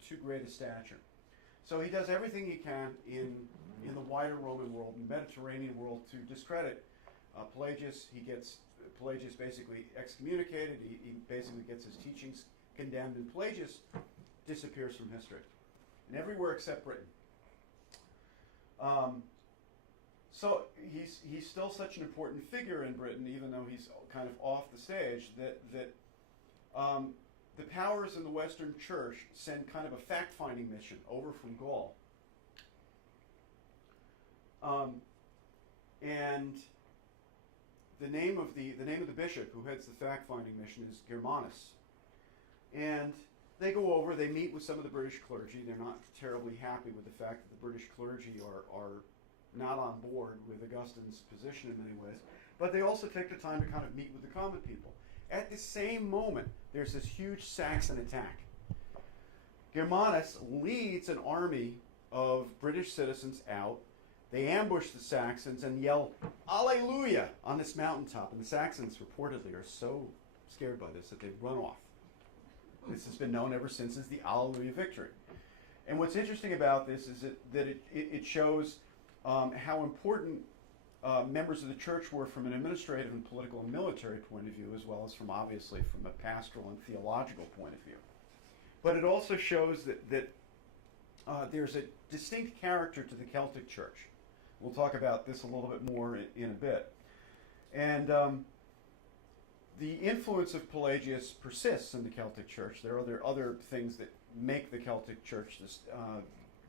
too great a stature. So he does everything he can in the wider Roman world, the Mediterranean world, to discredit Pelagius. Pelagius basically excommunicated. He basically gets his teachings condemned, and Pelagius disappears from history, and everywhere except Britain. So he's still such an important figure in Britain, even though he's kind of off the stage, that the powers in the Western Church send kind of a fact-finding mission over from Gaul. And the name of the bishop who heads the fact-finding mission is Germanus. And they go over, they meet with some of the British clergy. They're not terribly happy with the fact that the British clergy are not on board with Augustine's position in many ways. But they also take the time to kind of meet with the common people. At the same moment, there's this huge Saxon attack. Germanus leads an army of British citizens out. They ambush the Saxons and yell, "Alleluia!" on this mountaintop. And the Saxons reportedly are so scared by this that they run off. This has been known ever since as the Alleluia victory. And what's interesting about this is that it shows how important members of the church were from an administrative and political and military point of view, as well as obviously from a pastoral and theological point of view. But it also shows that there's a distinct character to the Celtic church. We'll talk about this a little bit more in a bit. And the influence of Pelagius persists in the Celtic church. There are other things that make the Celtic church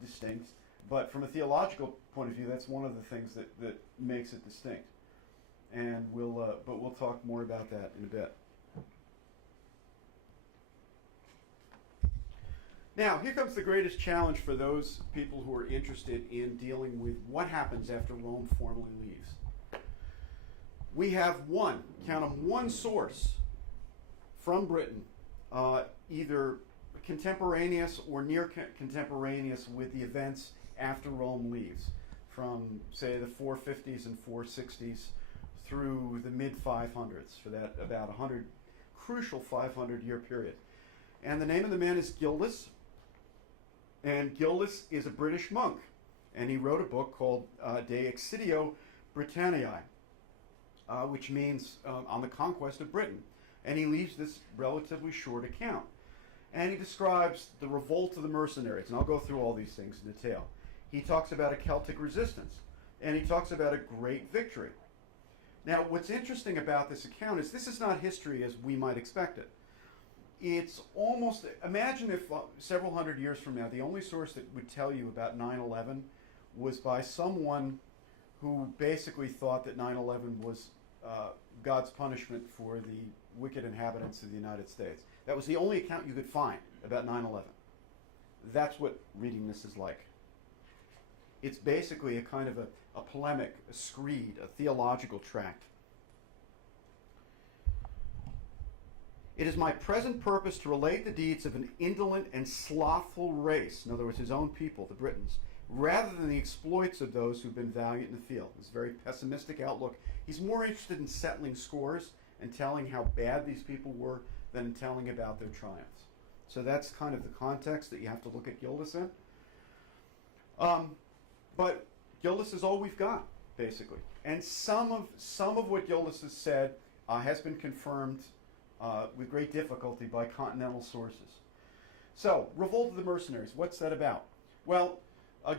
distinct, but from a theological point of view, that's one of the things that makes it distinct. And we'll talk more about that in a bit. Now, here comes the greatest challenge for those people who are interested in dealing with what happens after Rome formally leaves. We have one source from Britain, either contemporaneous or near contemporaneous with the events after Rome leaves, from, say, the 450s and 460s through the mid-500s, for that about crucial 500-year period. And the name of the man is Gildas. And Gildas is a British monk, and he wrote a book called De Excidio Britanniae, which means on the conquest of Britain. And he leaves this relatively short account. And he describes the revolt of the mercenaries, and I'll go through all these things in detail. He talks about a Celtic resistance, and he talks about a great victory. Now, what's interesting about this account is this is not history as we might expect it. It's almost, imagine if several hundred years from now, the only source that would tell you about 9/11 was by someone who basically thought that 9/11 was God's punishment for the wicked inhabitants of the United States. That was the only account you could find about 9/11. That's what reading this is like. It's basically a kind of a polemic, a screed, a theological tract. It is my present purpose to relate the deeds of an indolent and slothful race, in other words, his own people, the Britons, rather than the exploits of those who've been valiant in the field. This very pessimistic outlook. He's more interested in settling scores and telling how bad these people were than in telling about their triumphs. So that's kind of the context that you have to look at Gildas in. But Gildas is all we've got, basically. And some of what Gildas has said has been confirmed with great difficulty by continental sources. So, Revolt of the Mercenaries, what's that about? Well,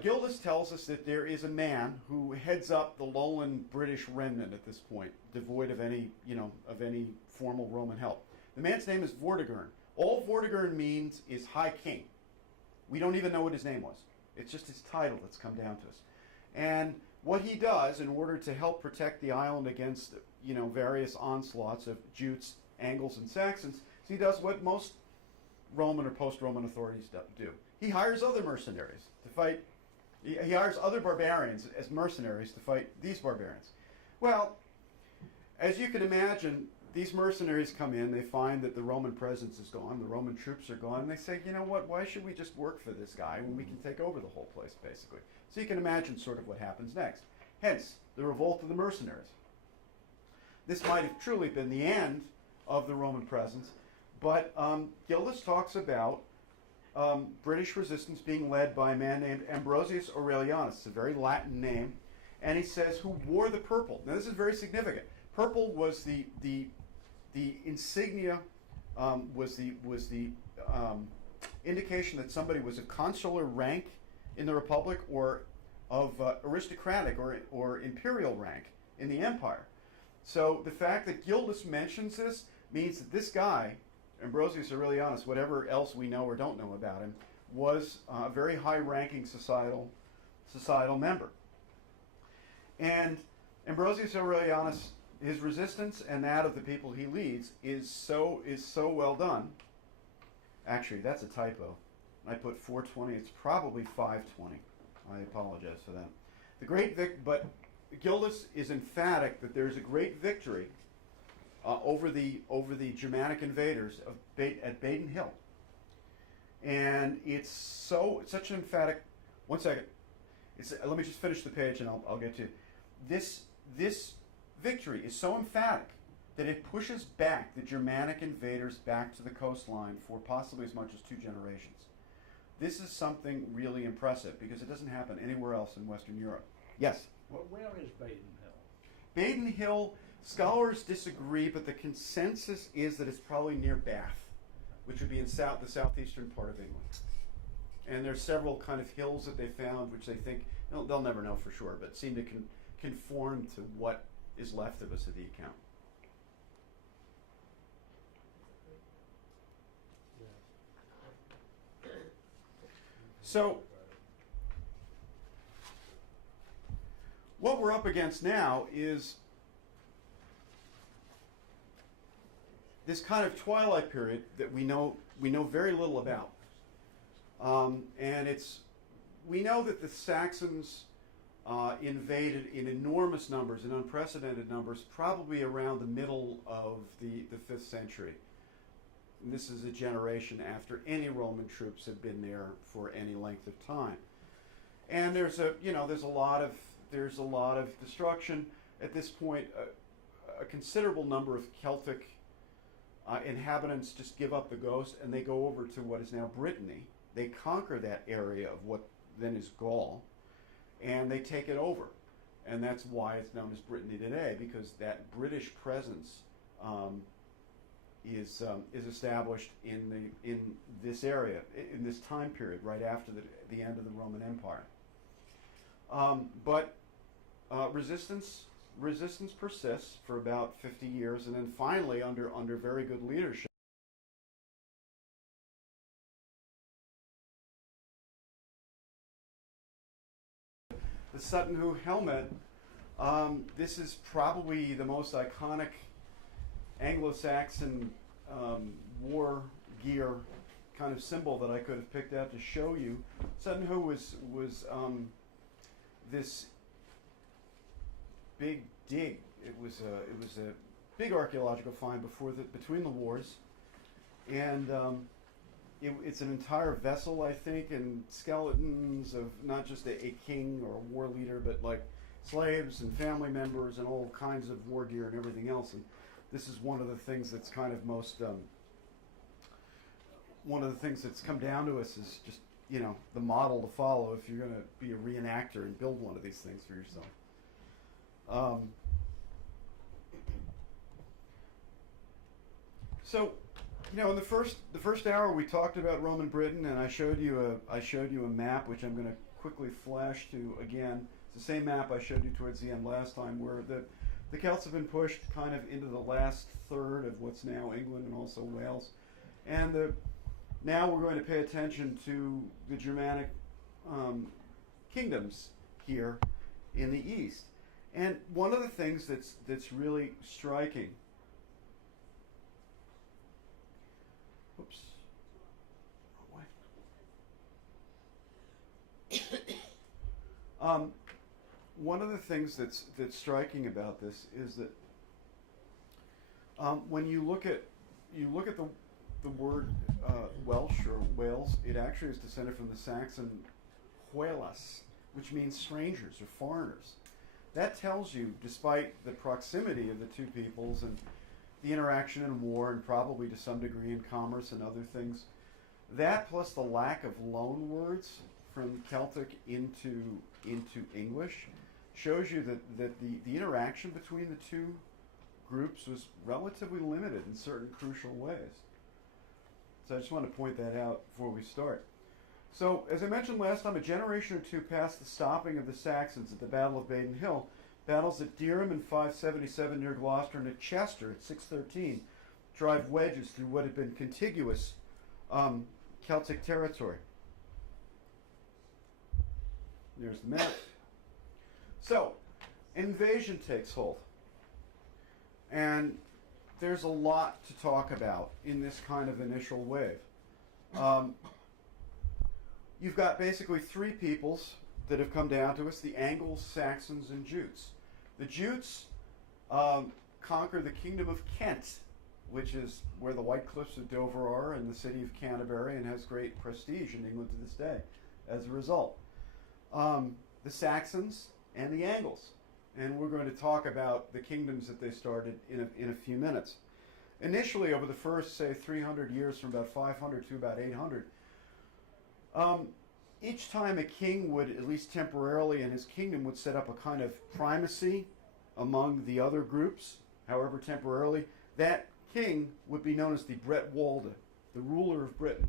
Gildas tells us that there is a man who heads up the lowland British remnant at this point, devoid of any formal Roman help. The man's name is Vortigern. All Vortigern means is High King. We don't even know what his name was. It's just his title that's come down to us. And what he does in order to help protect the island against various onslaughts of Jutes, Angles, and Saxons, he does what most Roman or post-Roman authorities do? He hires other mercenaries to fight. He hires other barbarians as mercenaries to fight these barbarians. Well, as you can imagine, these mercenaries come in, they find that the Roman presence is gone, the Roman troops are gone, and they say, you know what, why should we just work for this guy when we can take over the whole place, basically? So you can imagine sort of what happens next. Hence, the revolt of the mercenaries. This might have truly been the end of the Roman presence, but Gildas talks about British resistance being led by a man named Ambrosius Aurelianus. It's a very Latin name. And he says, who wore the purple. Now, this is very significant. Purple was the insignia, was the indication that somebody was of consular rank in the Republic or of aristocratic or imperial rank in the empire. So the fact that Gildas mentions this means that this guy, Ambrosius Aurelianus, whatever else we know or don't know about him, was a very high-ranking societal member. And Ambrosius Aurelianus, his resistance and that of the people he leads is so well done. Actually, that's a typo. I put 420. It's probably 520. I apologize for that. But Gildas is emphatic that there's a great victory over the Germanic invaders at Baden Hill, and it's such an emphatic. One second. Let me just finish the page, and I'll get to it. This victory is so emphatic that it pushes back the Germanic invaders back to the coastline for possibly as much as 2 generations. This is something really impressive because it doesn't happen anywhere else in Western Europe. Yes? Well, where is Baden Hill? Baden Hill, scholars disagree, but the consensus is that it's probably near Bath, which would be in the southeastern part of England. And there's several kind of hills that they found, which they think, they'll never know for sure, but seem to conform to what is left of us of the account. So, what we're up against now is this kind of twilight period that we know very little about. And we know that the Saxons invaded in enormous numbers, in unprecedented numbers, probably around the middle of the 5th century. And this is a generation after any Roman troops have been there for any length of time. And there's a lot of destruction at this point. A considerable number of Celtic inhabitants just give up the ghost and they go over to what is now Brittany. They conquer that area of what then is Gaul, and they take it over. And that's why it's known as Brittany today, because that British presence is established in this area, in this time period, right after the end of the Roman Empire. But resistance persists for about 50 years, and then finally, under very good leadership, the Sutton Hoo helmet. This is probably the most iconic Anglo-Saxon war gear kind of symbol that I could have picked out to show you. Sutton Hoo was this big dig. It was a big archaeological find between the wars, and it's an entire vessel, I think, and skeletons of not just a king or a war leader, but like slaves and family members and all kinds of war gear and everything else. And this is one of the things that's kind of most one of the things that's come down to us is just the model to follow if you're going to be a reenactor and build one of these things for yourself. So, in the first hour we talked about Roman Britain, and I showed you a map which I'm going to quickly flash to again. It's the same map I showed you towards the end last time, where the Celts have been pushed kind of into the last third of what's now England and also Wales, and now we're going to pay attention to the Germanic kingdoms here in the east. And one of the things that's really striking. Oops. One of the things that's striking about this is that when you look at the word Welsh or Wales, it actually is descended from the Saxon huelas, which means strangers or foreigners. That tells you, despite the proximity of the two peoples and the interaction in war and probably to some degree in commerce and other things, that plus the lack of loan words from Celtic into English shows you that the interaction between the two groups was relatively limited in certain crucial ways. So I just want to point that out before we start. So, as I mentioned last time, a generation or two past the stopping of the Saxons at the Battle of Baden Hill, battles at Dereham in 577 near Gloucester and at Chester at 613 drive wedges through what had been contiguous Celtic territory. There's the map. So, invasion takes hold. And there's a lot to talk about in this kind of initial wave. You've got basically three peoples that have come down to us, the Angles, Saxons, and Jutes. The Jutes conquer the kingdom of Kent, which is where the White Cliffs of Dover are, and the city of Canterbury, and has great prestige in England to this day as a result. The Saxons and the Angles. And we're going to talk about the kingdoms that they started in a few minutes. Initially, over the first, say, 300 years, from about 500 to about 800, each time a king would, at least temporarily in his kingdom, would set up a kind of primacy among the other groups, however temporarily, that king would be known as the Bretwalda, the ruler of Britain.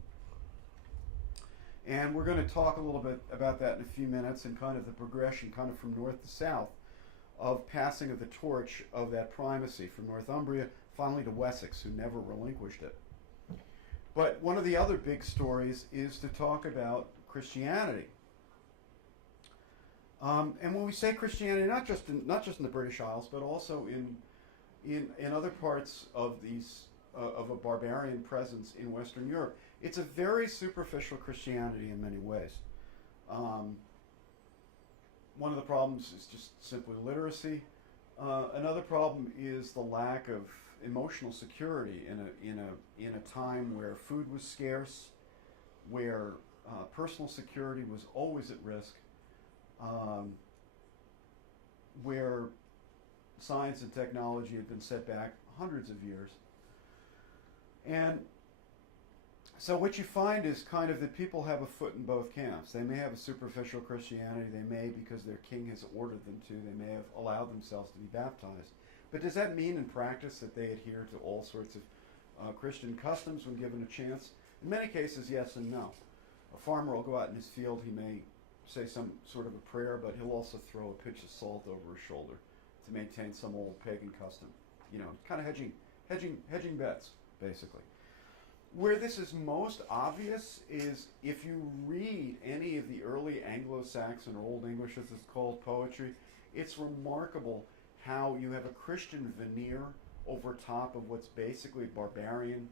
And we're going to talk a little bit about that in a few minutes and kind of the progression kind of from north to south of passing of the torch of that primacy from Northumbria finally to Wessex, who never relinquished it. But one of the other big stories is to talk about Christianity. And when we say Christianity, not just in the British Isles, but also in other parts of of a barbarian presence in Western Europe, it's a very superficial Christianity in many ways. One of the problems is just simply literacy. Another problem is the lack of emotional security in a time where food was scarce, where personal security was always at risk, where science and technology had been set back hundreds of years. And so what you find is kind of that people have a foot in both camps. They may have a superficial Christianity. They may, because their king has ordered them to, they may have allowed themselves to be baptized. But does that mean in practice that they adhere to all sorts of Christian customs when given a chance? In many cases, yes and no. A farmer will go out in his field. He may say some sort of a prayer, but he'll also throw a pinch of salt over his shoulder to maintain some old pagan custom. You know, kind of hedging bets, basically. Where this is most obvious is if you read any of the early Anglo-Saxon or Old English, as it's called, poetry, it's remarkable how you have a Christian veneer over top of what's basically barbarian,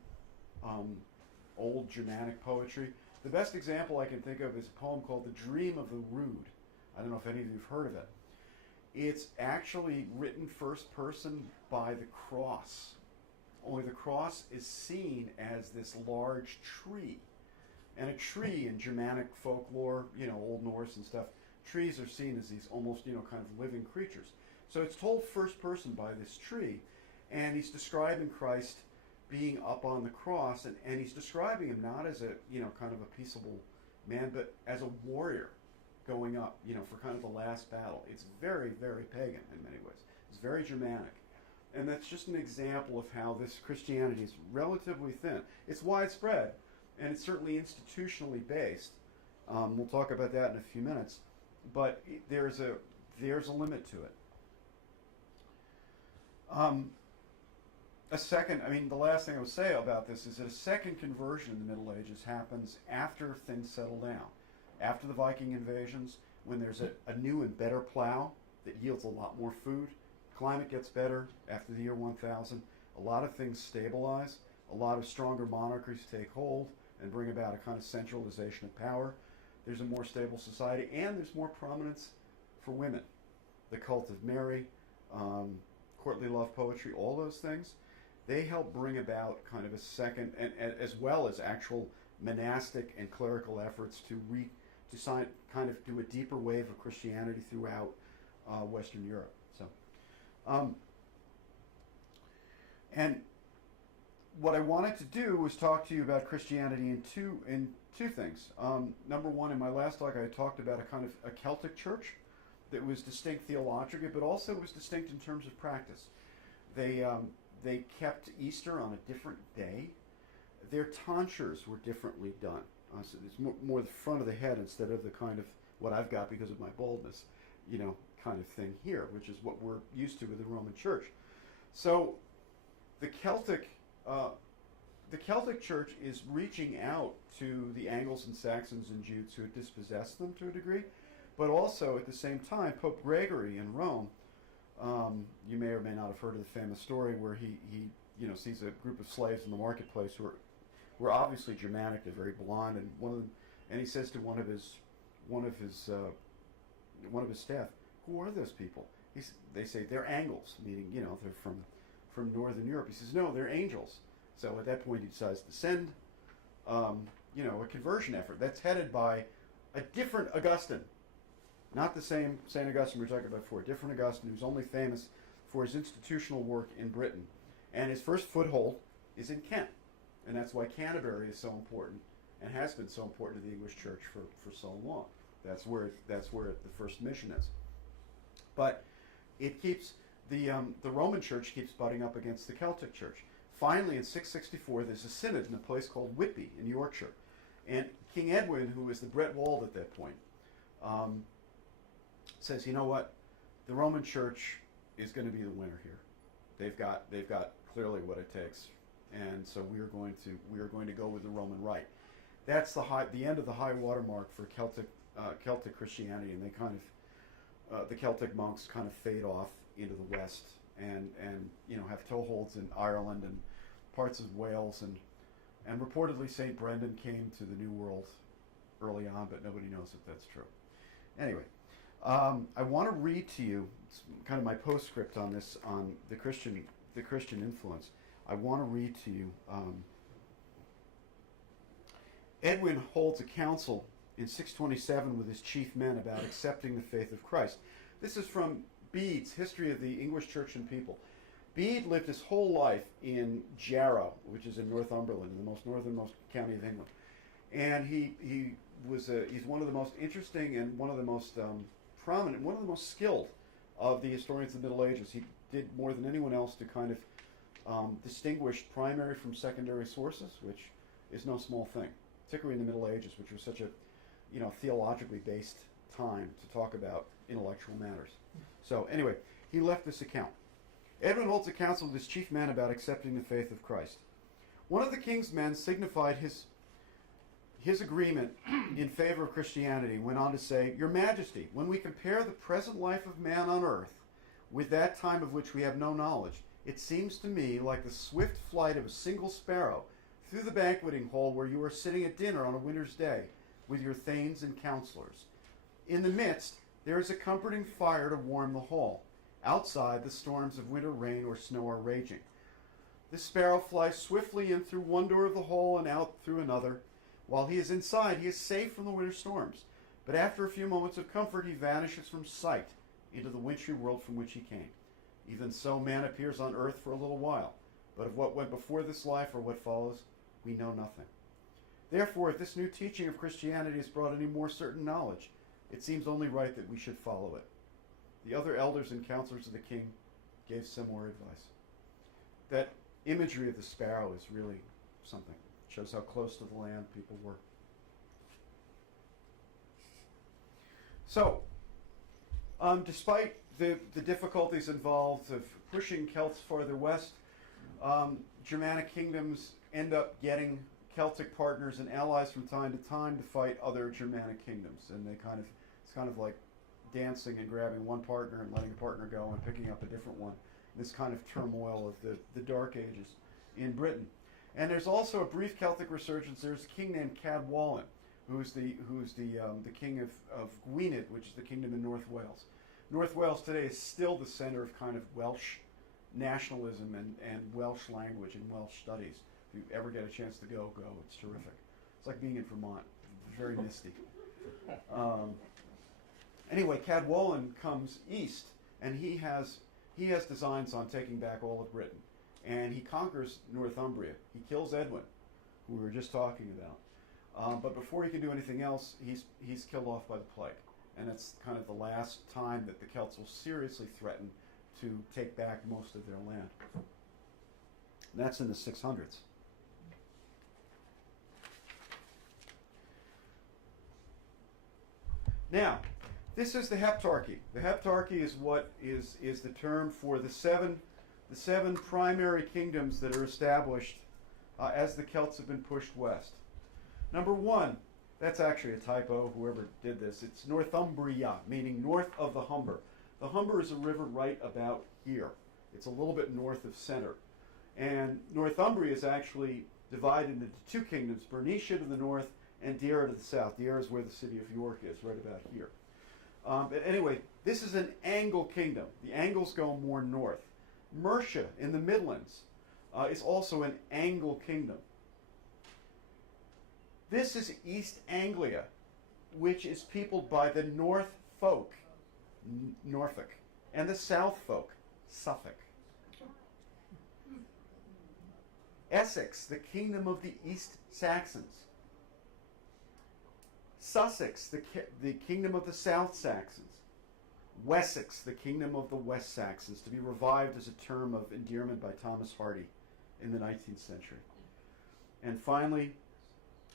old Germanic poetry. The best example I can think of is a poem called The Dream of the Rood. I don't know if any of you have heard of it. It's actually written first person by the cross. Only the cross is seen as this large tree. And a tree in Germanic folklore, Old Norse and stuff, trees are seen as these almost, kind of living creatures. So it's told first person by this tree, and he's describing Christ being up on the cross, and he's describing him not as a, kind of a peaceable man, but as a warrior going up, for kind of the last battle. It's very, very pagan in many ways. It's very Germanic. And that's just an example of how this Christianity is relatively thin. It's widespread, and it's certainly institutionally based. We'll talk about that in a few minutes. But there's a limit to it. The last thing I would say about this is that a second conversion in the Middle Ages happens after things settle down. After the Viking invasions, when there's a new and better plow that yields a lot more food, climate gets better after the year 1000, a lot of things stabilize, a lot of stronger monarchies take hold and bring about a kind of centralization of power. There's a more stable society, and there's more prominence for women. The cult of Mary, courtly love poetry, all those things, they help bring about kind of a second, and as well as actual monastic and clerical efforts to kind of do a deeper wave of Christianity throughout Western Europe. So, and what I wanted to do was talk to you about Christianity in two things. Number one, in my last talk, I talked about a kind of a Celtic church that was distinct theologically, but also was distinct in terms of practice. They kept Easter on a different day. Their tonsures were differently done. So it's more the front of the head instead of the kind of what I've got because of my baldness, kind of thing here, which is what we're used to with the Roman Church. So the Celtic Church is reaching out to the Angles and Saxons and Jutes who had dispossessed them to a degree, but also at the same time, Pope Gregory in Rome, you may or may not have heard of the famous story where he sees a group of slaves in the marketplace who are obviously Germanic, they're very blonde, and he says to one of his staff, "Who are those people?" They say they're Angles, meaning they're from Northern Europe. He says, "No, they're angels." So at that point, he decides to send a conversion effort that's headed by a different Augustine, not the same Saint Augustine we were talking about before. A different Augustine who's only famous for his institutional work in Britain, and his first foothold is in Kent. And that's why Canterbury is so important and has been so important to the English Church for so long. That's where the first mission is. But it keeps the Roman Church keeps butting up against the Celtic Church. Finally, in 664, there's a synod in a place called Whitby in Yorkshire, and King Edwin, who was the Bretwald at that point, says, "You know what? The Roman Church is going to be the winner here. They've got clearly what it takes." And so we are going to go with the Roman Rite. That's the end of the high watermark for Celtic Christianity, and they kind of the Celtic monks kind of fade off into the west, and have toeholds in Ireland and parts of Wales, and reportedly St. Brendan came to the New World early on, but nobody knows if that's true. Anyway, I want to read to you kind of my postscript on this, on the Christian influence. I want to read to you. Edwin holds a council in 627 with his chief men about accepting the faith of Christ. This is from Bede's History of the English Church and People. Bede lived his whole life in Jarrow, which is in Northumberland, the most northernmost county of England. And he's one of the most interesting and one of the most prominent, one of the most skilled of the historians of the Middle Ages. He did more than anyone else to kind of distinguish primary from secondary sources, which is no small thing, particularly in the Middle Ages, which was such a theologically based time to talk about intellectual matters. So anyway, he left this account. Edwin holds a council with his chief men about accepting the faith of Christ. One of the king's men signified his agreement in favor of Christianity, went on to say, "Your Majesty, when we compare the present life of man on earth with that time of which we have no knowledge, it seems to me like the swift flight of a single sparrow through the banqueting hall where you are sitting at dinner on a winter's day with your thanes and counselors. In the midst, there is a comforting fire to warm the hall. Outside, the storms of winter rain or snow are raging. The sparrow flies swiftly in through one door of the hall and out through another. While he is inside, he is safe from the winter storms. But after a few moments of comfort, he vanishes from sight into the wintry world from which he came. Even so, man appears on earth for a little while. But of what went before this life or what follows, we know nothing. Therefore, if this new teaching of Christianity has brought any more certain knowledge, it seems only right that we should follow it." The other elders and counselors of the king gave similar advice. That imagery of the sparrow is really something. It shows how close to the land people were. So, despite the difficulties involved of pushing Celts farther west, Germanic kingdoms end up getting Celtic partners and allies from time to time to fight other Germanic kingdoms, and it's kind of like dancing and grabbing one partner and letting a partner go and picking up a different one. This kind of turmoil of the Dark Ages in Britain. And there's also a brief Celtic resurgence. There's a king named Cadwallon who's the king of Gwynedd, which is the kingdom in North Wales. North Wales today is still the center of kind of Welsh nationalism and Welsh language and Welsh studies. If you ever get a chance to go. It's terrific. It's like being in Vermont. Very misty. Anyway, Cadwallon comes east, and he has designs on taking back all of Britain, and he conquers Northumbria. He kills Edwin, who we were just talking about. But before he can do anything else, he's killed off by the plague, and it's kind of the last time that the Celts will seriously threaten to take back most of their land. And that's in the 600s. Now, this is the Heptarchy. The Heptarchy is what is the term for the seven primary kingdoms that are established as the Celts have been pushed west. Number one, that's actually a typo, whoever did this. It's Northumbria, meaning north of the Humber. The Humber is a river right about here. It's a little bit north of center. And Northumbria is actually divided into two kingdoms, Bernicia to the north and Deira to the south. Deira is where the city of York is, right about here. But anyway, this is an Angle kingdom. The Angles go more north. Mercia in the Midlands is also an Angle kingdom. This is East Anglia, which is peopled by the North folk, Norfolk, and the South folk, Suffolk. Essex, the kingdom of the East Saxons. Sussex, the kingdom of the South Saxons. Wessex, the kingdom of the West Saxons, to be revived as a term of endearment by Thomas Hardy in the 19th century. And finally,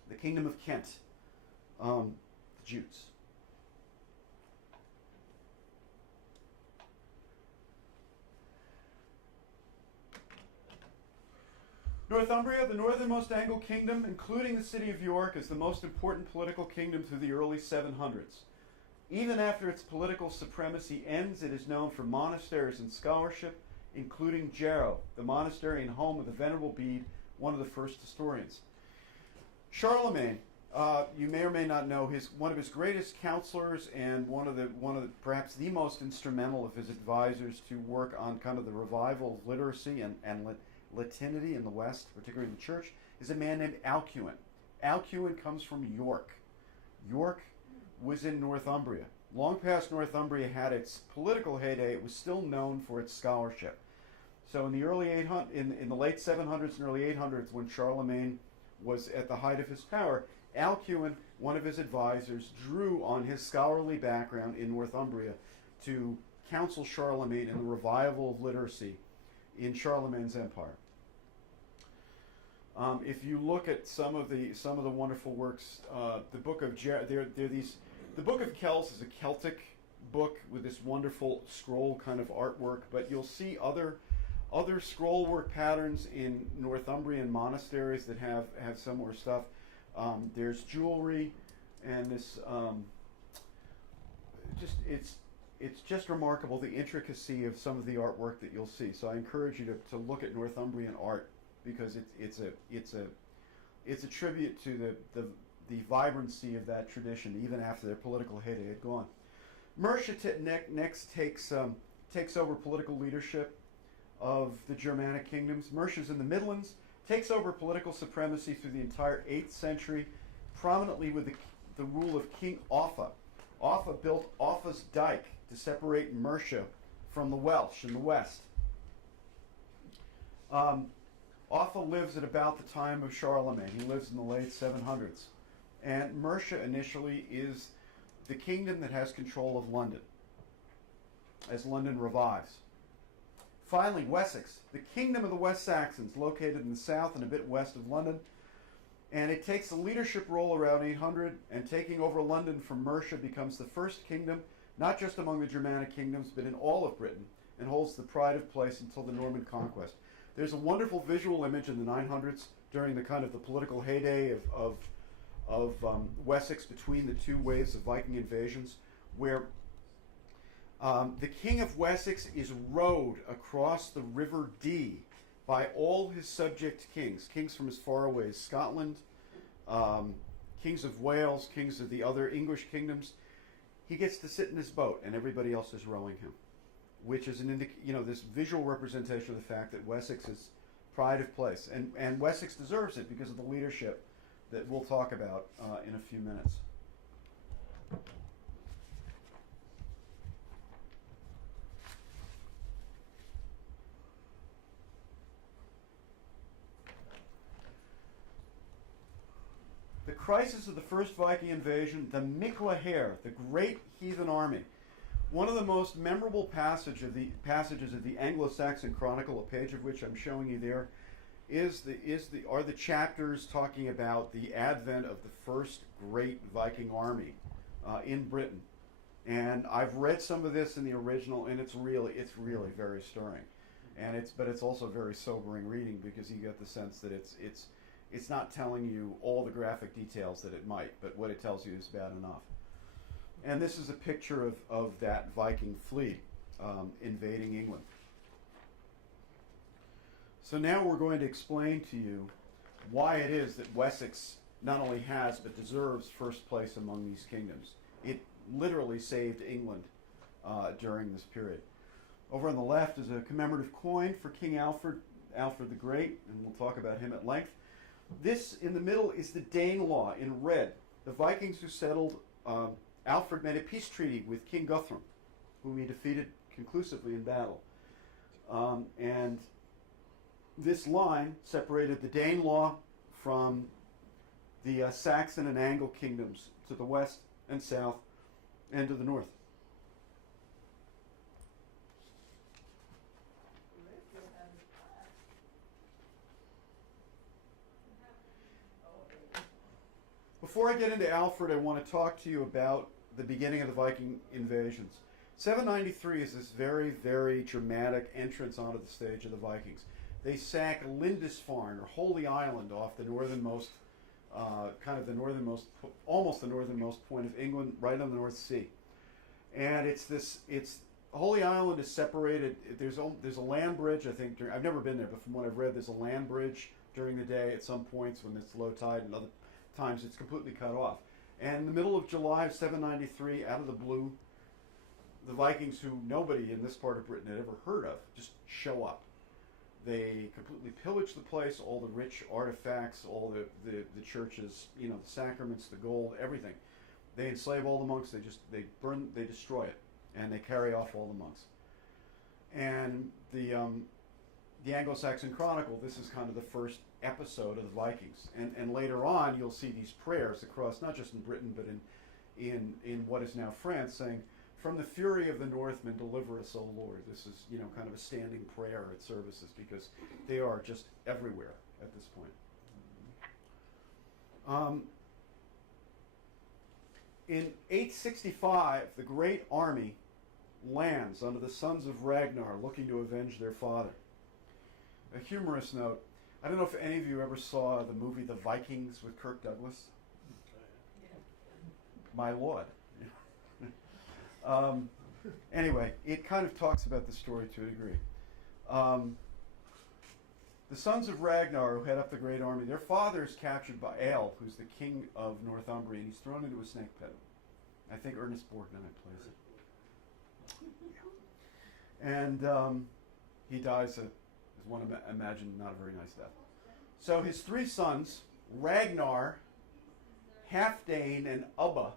the kingdom of Kent, the Jutes. Northumbria, the northernmost Angle kingdom, including the city of York, is the most important political kingdom through the early 700s. Even after its political supremacy ends, it is known for monasteries and scholarship, including Jarrow, the monastery and home of the Venerable Bede, one of the first historians. Charlemagne, you may or may not know, one of his greatest counselors and one of the perhaps the most instrumental of his advisors to work on kind of the revival of literacy and Latinity in the West, particularly in the church, is a man named Alcuin. Alcuin comes from York. York was in Northumbria. Long past Northumbria had its political heyday, it was still known for its scholarship. So in the in the late 700s and early 800s, when Charlemagne was at the height of his power, Alcuin, one of his advisors, drew on his scholarly background in Northumbria to counsel Charlemagne in the revival of literacy in Charlemagne's empire. If you look at some of the wonderful works, the book of the Book of Kells is a Celtic book with this wonderful scroll kind of artwork, but you'll see other scroll work patterns in Northumbrian monasteries that have similar stuff. There's jewelry, and this it's just remarkable the intricacy of some of the artwork that you'll see. So I encourage you to look at Northumbrian art, because it's a tribute to the vibrancy of that tradition even after their political heyday had gone. Mercia next takes over political leadership of the Germanic kingdoms. Mercia's in the Midlands, takes over political supremacy through the entire 8th century, prominently with the rule of King Offa. Offa built Offa's Dyke to separate Mercia from the Welsh in the west. Offa lives at about the time of Charlemagne. He lives in the late 700s. And Mercia initially is the kingdom that has control of London as London revives. Finally, Wessex, the kingdom of the West Saxons, located in the south and a bit west of London. And it takes a leadership role around 800, and taking over London from Mercia becomes the first kingdom, not just among the Germanic kingdoms, but in all of Britain, and holds the pride of place until the Norman conquest. There's a wonderful visual image in the 900s during the kind of the political heyday of Wessex between the two waves of Viking invasions, where the king of Wessex is rowed across the River Dee by all his subject kings from as far away as Scotland, kings of Wales, kings of the other English kingdoms, he gets to sit in his boat and everybody else is rowing him, which is this visual representation of the fact that Wessex is pride of place. And Wessex deserves it because of the leadership that we'll talk about in a few minutes. The crisis of the first Viking invasion, the Mikla Heir, the great heathen army. One of the most memorable passages of the Anglo-Saxon Chronicle, a page of which I'm showing you there, are the chapters talking about the advent of the first great Viking army in Britain. And I've read some of this in the original, and it's really very stirring. But it's also very sobering reading because you get the sense that it's not telling you all the graphic details that it might, but what it tells you is bad enough. And this is a picture of that Viking fleet invading England. So now we're going to explain to you why it is that Wessex not only has but deserves first place among these kingdoms. It literally saved England during this period. Over on the left is a commemorative coin for King Alfred the Great, and we'll talk about him at length. This in the middle is the Danelaw in red. The Vikings who settled, Alfred made a peace treaty with King Guthrum, whom he defeated conclusively in battle. And this line separated the Danelaw from the Saxon and Angle kingdoms to the west and south and to the north. Before I get into Alfred, I want to talk to you about the beginning of the Viking invasions. 793 is this very, very dramatic entrance onto the stage of the Vikings. They sack Lindisfarne, or Holy Island, off the northernmost, almost the northernmost point of England, right on the North Sea. And Holy Island is separated. There's a land bridge, I think. I've never been there, but from what I've read, there's a land bridge during the day at some points when it's low tide, and other times it's completely cut off. And in the middle of July of 793, out of the blue, the Vikings, who nobody in this part of Britain had ever heard of, just show up. They completely pillage the place, all the rich artifacts, all the churches, the sacraments, the gold, everything. They enslave all the monks. They burn, they destroy it, and they carry off all the monks. And the Anglo-Saxon Chronicle, this is kind of the first episode of the Vikings. And later on, you'll see these prayers across, not just in Britain, but in what is now France, saying, "From the fury of the Northmen, deliver us, O Lord." This is, kind of a standing prayer at services because they are just everywhere at this point. In 865, the great army lands under the sons of Ragnar, looking to avenge their father. A humorous note: I don't know if any of you ever saw the movie The Vikings with Kirk Douglas. My lord. Anyway, it kind of talks about the story to a degree. The sons of Ragnar, who head up the great army, their father is captured by Earl, who's the king of Northumbria, and he's thrown into a snake pit. I think Ernest Borgnine plays it. And he dies, as one imagined, not a very nice death. So his three sons, Ragnar, Halfdane, and Ubba,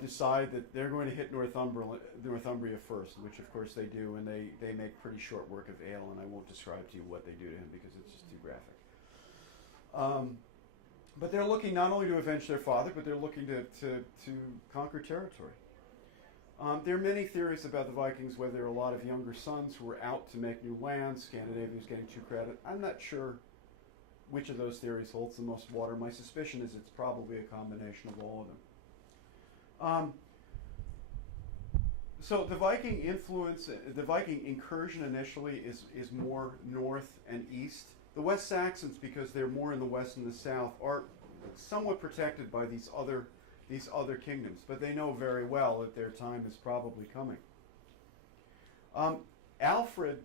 decide that they're going to hit Northumbria first, which of course they do, and they make pretty short work of Ale, and I won't describe to you what they do to him because it's just too graphic. But they're looking not only to avenge their father, but they're looking to conquer territory. There are many theories about the Vikings, whether there are a lot of younger sons who were out to make new lands, Scandinavia was getting too crowded. I'm not sure which of those theories holds the most water. My suspicion is it's probably a combination of all of them. So the Viking influence, the Viking incursion initially is more north and east. The West Saxons, because they're more in the west and the south, are somewhat protected by these other kingdoms, but they know very well that their time is probably coming. Alfred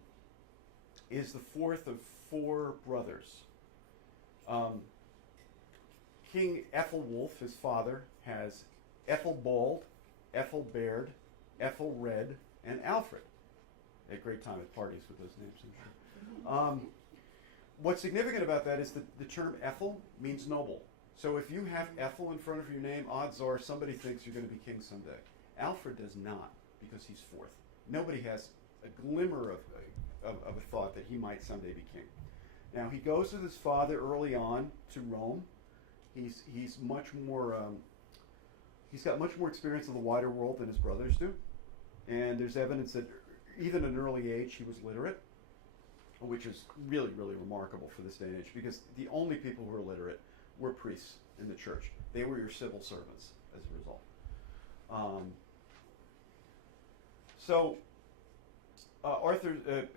is the fourth of four brothers. King Ethelwulf, his father, has Ethelbald, Ethelbert, Ethelred, and Alfred. They had a great time at parties with those names, I'm sure. What's significant about that is that the term Ethel means noble. So if you have Ethel in front of your name, odds are somebody thinks you're going to be king someday. Alfred does not, because he's fourth. Nobody has a glimmer of a thought that he might someday be king. Now, he goes with his father early on to Rome. He's much more, he's got much more experience of the wider world than his brothers do. And there's evidence that even at an early age he was literate, which is really, really remarkable for this day and age, because the only people who were literate were priests in the church. They were your civil servants as a result.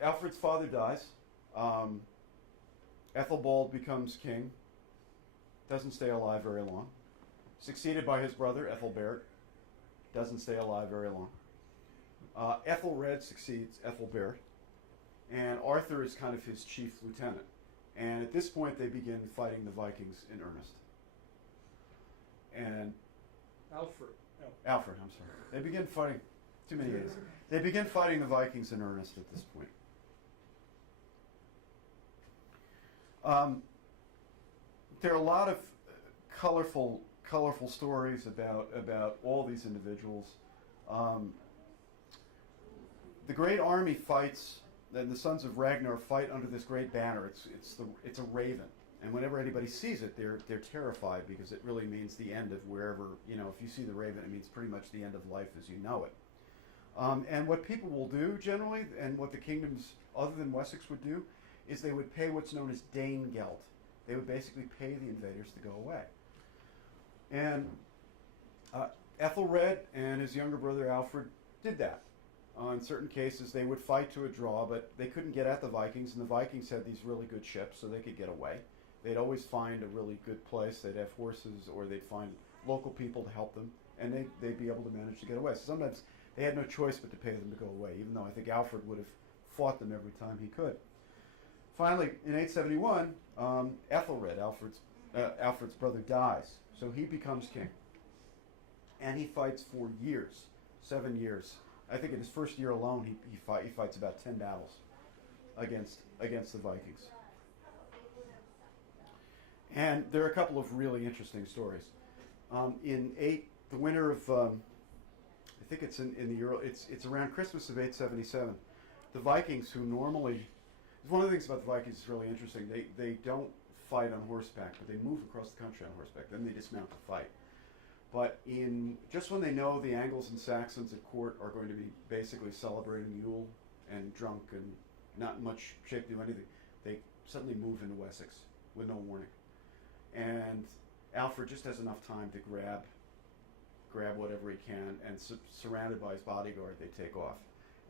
Alfred's father dies. Ethelbald becomes king. Doesn't stay alive very long. Succeeded by his brother, Ethelbert. Doesn't stay alive very long. Ethelred succeeds Ethelbert. And Arthur is kind of his chief lieutenant. And at this point, they begin fighting the Vikings in earnest. And Alfred. Alfred, I'm sorry. They begin fighting. Too many A's. They begin fighting the Vikings in earnest at this point. There are a lot of colorful stories about all these individuals. The great army fights, and the sons of Ragnar fight under this great banner. It's a raven, and whenever anybody sees it, they're terrified, because it really means the end of wherever, if you see the raven, it means pretty much the end of life as you know it. And what people will do generally, and what the kingdoms other than Wessex would do, is they would pay what's known as Dane Geld. They would basically pay the invaders to go away. And Ethelred and his younger brother Alfred did that. In certain cases, they would fight to a draw, but they couldn't get at the Vikings, and the Vikings had these really good ships, so they could get away. They'd always find a really good place. They'd have horses, or they'd find local people to help them, and they'd be able to manage to get away. So sometimes they had no choice but to pay them to go away, even though I think Alfred would have fought them every time he could. Finally, in 871, Ethelred, Alfred's brother, dies, so he becomes king. And he fights for years, 7 years. I think in his first year alone, he fights about 10 battles against the Vikings. And there are a couple of really interesting stories. The winter of, I think it's in the Euro, it's around Christmas of 877. The Vikings, who normally, one of the things about the Vikings is really interesting. They don't fight on horseback, but they move across the country on horseback. Then they dismount to fight. But just when they know the Angles and Saxons at court are going to be basically celebrating Yule and drunk and not in much shape to do anything, they suddenly move into Wessex with no warning. And Alfred just has enough time to grab whatever he can, and surrounded by his bodyguard, they take off.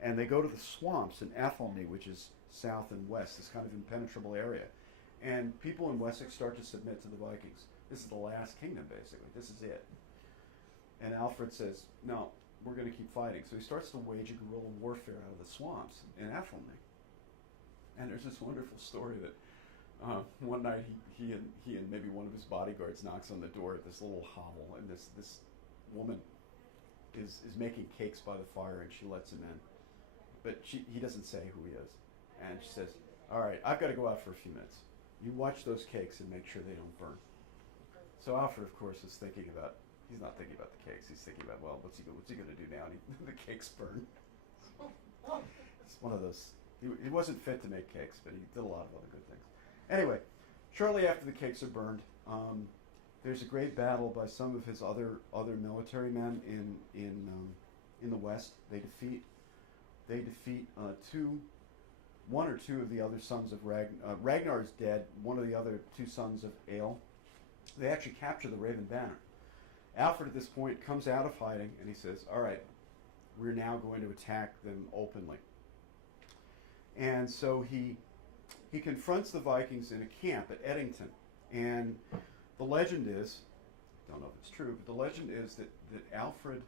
And they go to the swamps in Athelney, which is south and west, this kind of impenetrable area. And people in Wessex start to submit to the Vikings. This is the last kingdom, basically. This is it. And Alfred says, no, we're going to keep fighting. So he starts to wage a guerrilla warfare out of the swamps in Athelney. And there's this wonderful story that one night he and maybe one of his bodyguards knocks on the door at this little hovel, and this woman is making cakes by the fire, and she lets him in. But he doesn't say who he is. And she says, all right, I've got to go out for a few minutes. You watch those cakes and make sure they don't burn. So Alfred, of course, is he's not thinking about the cakes. He's thinking about, well, what's he going to do now? And the cakes burn. It's one of those. He wasn't fit to make cakes, but he did a lot of other good things. Anyway, shortly after the cakes are burned, there's a great battle by some of his other military men in the west. They defeat one or two of the other sons of Ragnar. Ragnar is dead. One of the other two sons of Ale. They actually capture the Raven Banner. Alfred at this point comes out of hiding, and he says, all right, we're now going to attack them openly. And so he confronts the Vikings in a camp at Eddington. And the legend is, I don't know if it's true, but the legend is that Alfred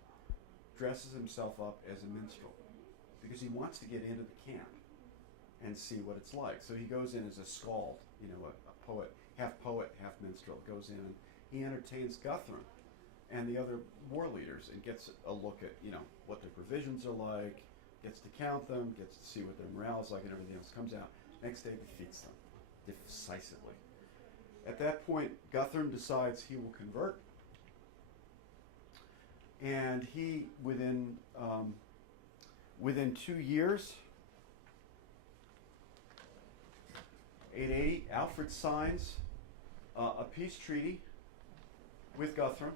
dresses himself up as a minstrel because he wants to get into the camp and see what it's like. So he goes in as a skald, a poet, half minstrel, goes in he entertains Guthrum and the other war leaders and gets a look at, what their provisions are like, gets to count them, gets to see what their morale is like, and everything else. Comes out. Next day, defeats them decisively. At that point, Guthrum decides he will convert, and he, within 2 years, 880, Alfred signs a peace treaty with Guthrum,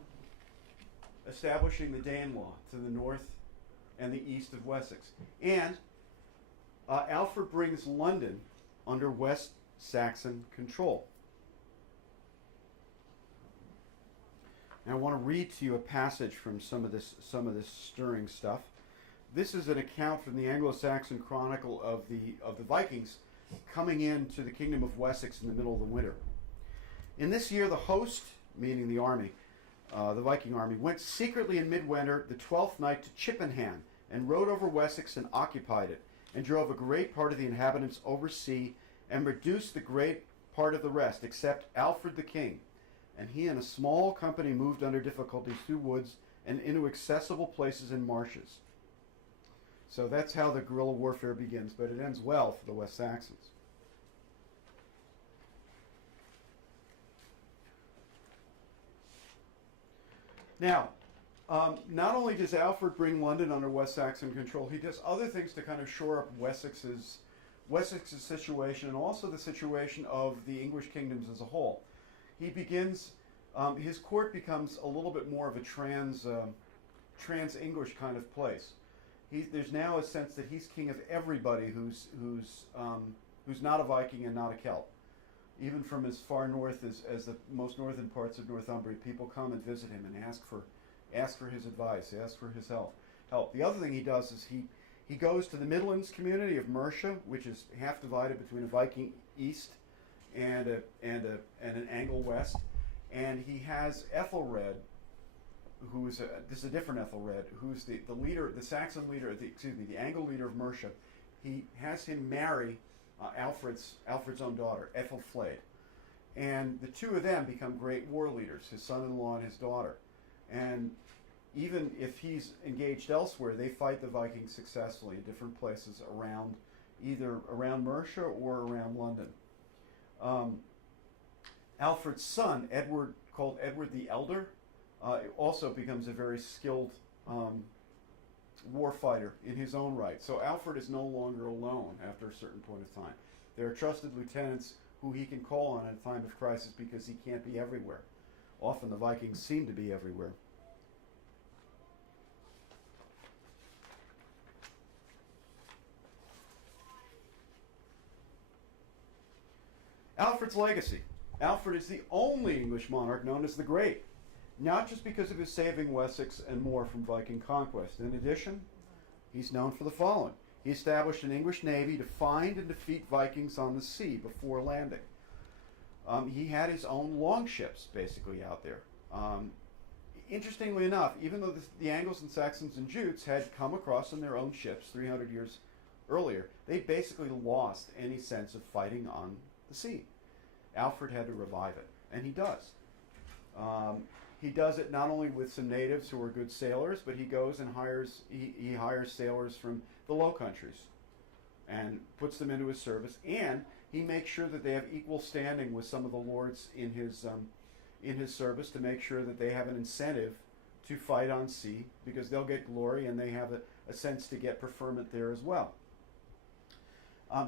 establishing the Danelaw to the north and the east of Wessex. And Alfred brings London under West Saxon control. Now I want to read to you a passage from some of this stirring stuff. This is an account from the Anglo-Saxon Chronicle of the Vikings coming into the kingdom of Wessex in the middle of the winter. In this year, the host, meaning the army, the Viking army, went secretly in midwinter, the 12th night, to Chippenham, and rode over Wessex and occupied it, and drove a great part of the inhabitants over sea, and reduced the great part of the rest, except Alfred the king. And he and a small company moved under difficulties through woods and into accessible places and marshes. So that's how the guerrilla warfare begins, but it ends well for the West Saxons. Now, not only does Alfred bring London under West Saxon control, he does other things to kind of shore up Wessex's situation and also the situation of the English kingdoms as a whole. He begins, his court becomes a little bit more of a trans-English kind of place. There's now a sense that he's king of everybody who's not a Viking and not a Celt. Even from as far north as the most northern parts of Northumbria, people come and visit him and ask for his advice, ask for his help. The other thing he does is he goes to the Midlands community of Mercia, which is half divided between a Viking east and an Angle west, and he has Ethelred, this is a different Ethelred, who's the leader, the Saxon leader, the Angle leader of Mercia. He has him marry Alfred's own daughter, Ethelflaed. And the two of them become great war leaders, his son-in-law and his daughter. And even if he's engaged elsewhere, they fight the Vikings successfully in different places either around Mercia or around London. Alfred's son, Edward, called Edward the Elder, also becomes a very skilled war fighter in his own right. So Alfred is no longer alone after a certain point of time. There are trusted lieutenants who he can call on at a time of crisis because he can't be everywhere. Often the Vikings seem to be everywhere. Alfred's legacy. Alfred is the only English monarch known as the Great, not just because of his saving Wessex and more from Viking conquest. In addition, he's known for the following. He established an English navy to find and defeat Vikings on the sea before landing. He had his own longships basically out there. Interestingly enough, even though the Angles and Saxons and Jutes had come across in their own ships 300 years earlier, they basically lost any sense of fighting on the sea. Alfred had to revive it, and he does. He does it not only with some natives who are good sailors, but he goes and hires sailors from the Low Countries and puts them into his service, and he makes sure that they have equal standing with some of the lords in his service to make sure that they have an incentive to fight on sea because they'll get glory and they have a sense to get preferment there as well.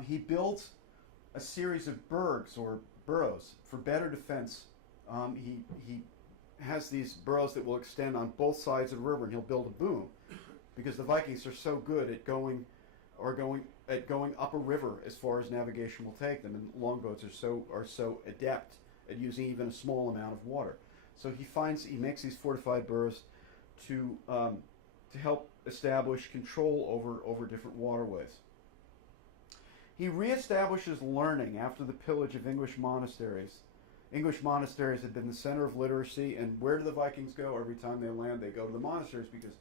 He builds a series of burgs or boroughs for better defense. He has these boroughs that will extend on both sides of the river, and he'll build a boom because the Vikings are so good at going up a river as far as navigation will take them, and longboats are so adept at using even a small amount of water. So he makes these fortified boroughs to help establish control over different waterways. He reestablishes learning after the pillage of English monasteries. English monasteries had been the center of literacy, and where do the Vikings go? Every time they land, they go to the monasteries because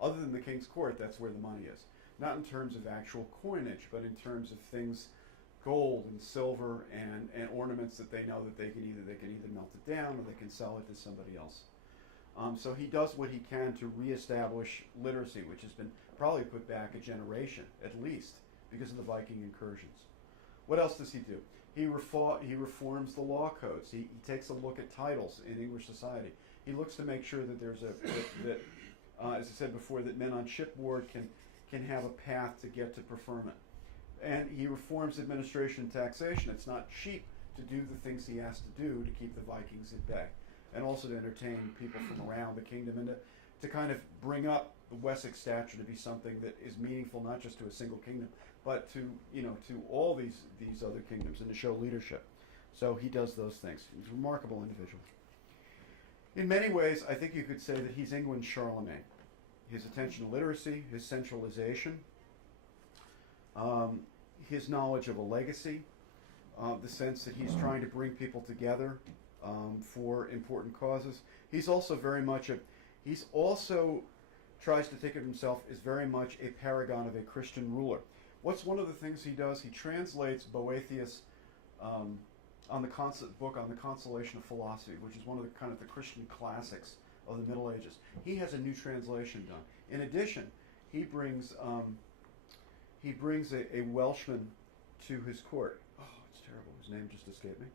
other than the king's court, that's where the money is. Not in terms of actual coinage, but in terms of things gold and silver and ornaments that they know that they can either melt it down or they can sell it to somebody else. So he does what he can to reestablish literacy, which has been probably put back a generation at least because of the Viking incursions. What else does he do? He reforms the law codes. He takes a look at titles in English society. He looks to make sure that there's as I said before, that men on shipboard can have a path to get to preferment. And he reforms administration and taxation. It's not cheap to do the things he has to do to keep the Vikings at bay, and also to entertain people from around the kingdom, and to kind of bring up the Wessex stature to be something that is meaningful not just to a single kingdom, but to all these other kingdoms, and to show leadership. So he does those things. He's a remarkable individual. In many ways, I think you could say that he's England's Charlemagne. His attention to literacy, his centralization, his knowledge of a legacy, the sense that he's trying to bring people together for important causes. He's also tries to think of himself as very much a paragon of a Christian ruler. What's one of the things he does? He translates Boethius' book on the Consolation of Philosophy, which is one of the Christian classics of the Middle Ages. He has a new translation done. In addition, he brings a Welshman to his court. Oh, it's terrible. His name just escaped me.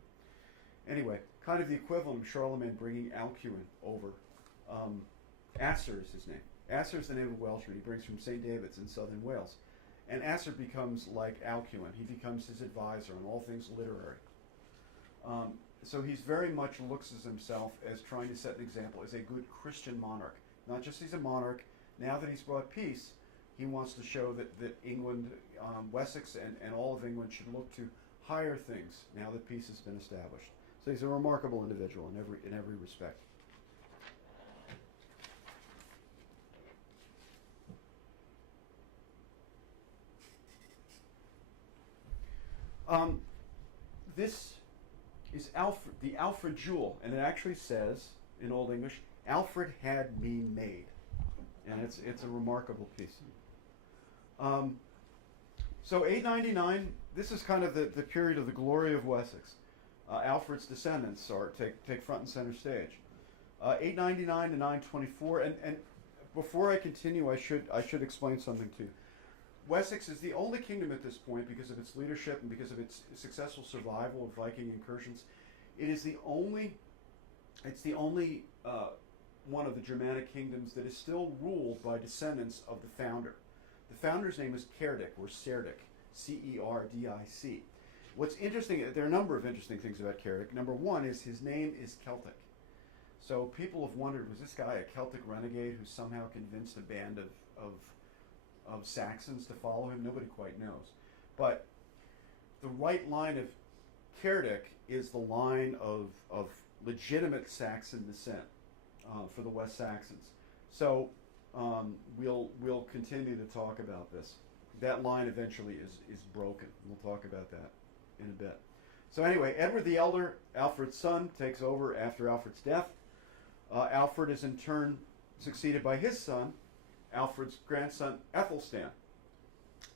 Anyway, kind of the equivalent of Charlemagne bringing Alcuin over. Asser is his name. Asser is the name of a Welshman. He brings from St. David's in southern Wales. And Asser becomes like Alcuin. He becomes his advisor on all things literary. So he's very much looks at himself as trying to set an example as a good Christian monarch. Not just he's a monarch. Now that he's brought peace, he wants to show that England, Wessex, and all of England should look to higher things now that peace has been established. So he's a remarkable individual in every respect. This is the Alfred Jewel, and it actually says in Old English, "Alfred had me made," and it's a remarkable piece. So 899, this is kind of the period of the glory of Wessex. Alfred's descendants take front and center stage. 899 to 924, and before I continue, I should explain something too. Wessex is the only kingdom at this point, because of its leadership and because of its successful survival of Viking incursions. It's the only one of the Germanic kingdoms that is still ruled by descendants of the founder. The founder's name is Cerdic, or Cerdic, C-E-R-D-I-C. What's interesting, there are a number of interesting things about Cerdic. Number one is his name is Celtic. So people have wondered, was this guy a Celtic renegade who somehow convinced a band of Saxons to follow him? Nobody quite knows. But the right line of Cerdic is the line of legitimate Saxon descent for the West Saxons. So we'll continue to talk about this. That line eventually is broken. We'll talk about that in a bit. So anyway, Edward the Elder, Alfred's son, takes over after Alfred's death. Alfred is in turn succeeded by his son, Alfred's grandson, Ethelstan.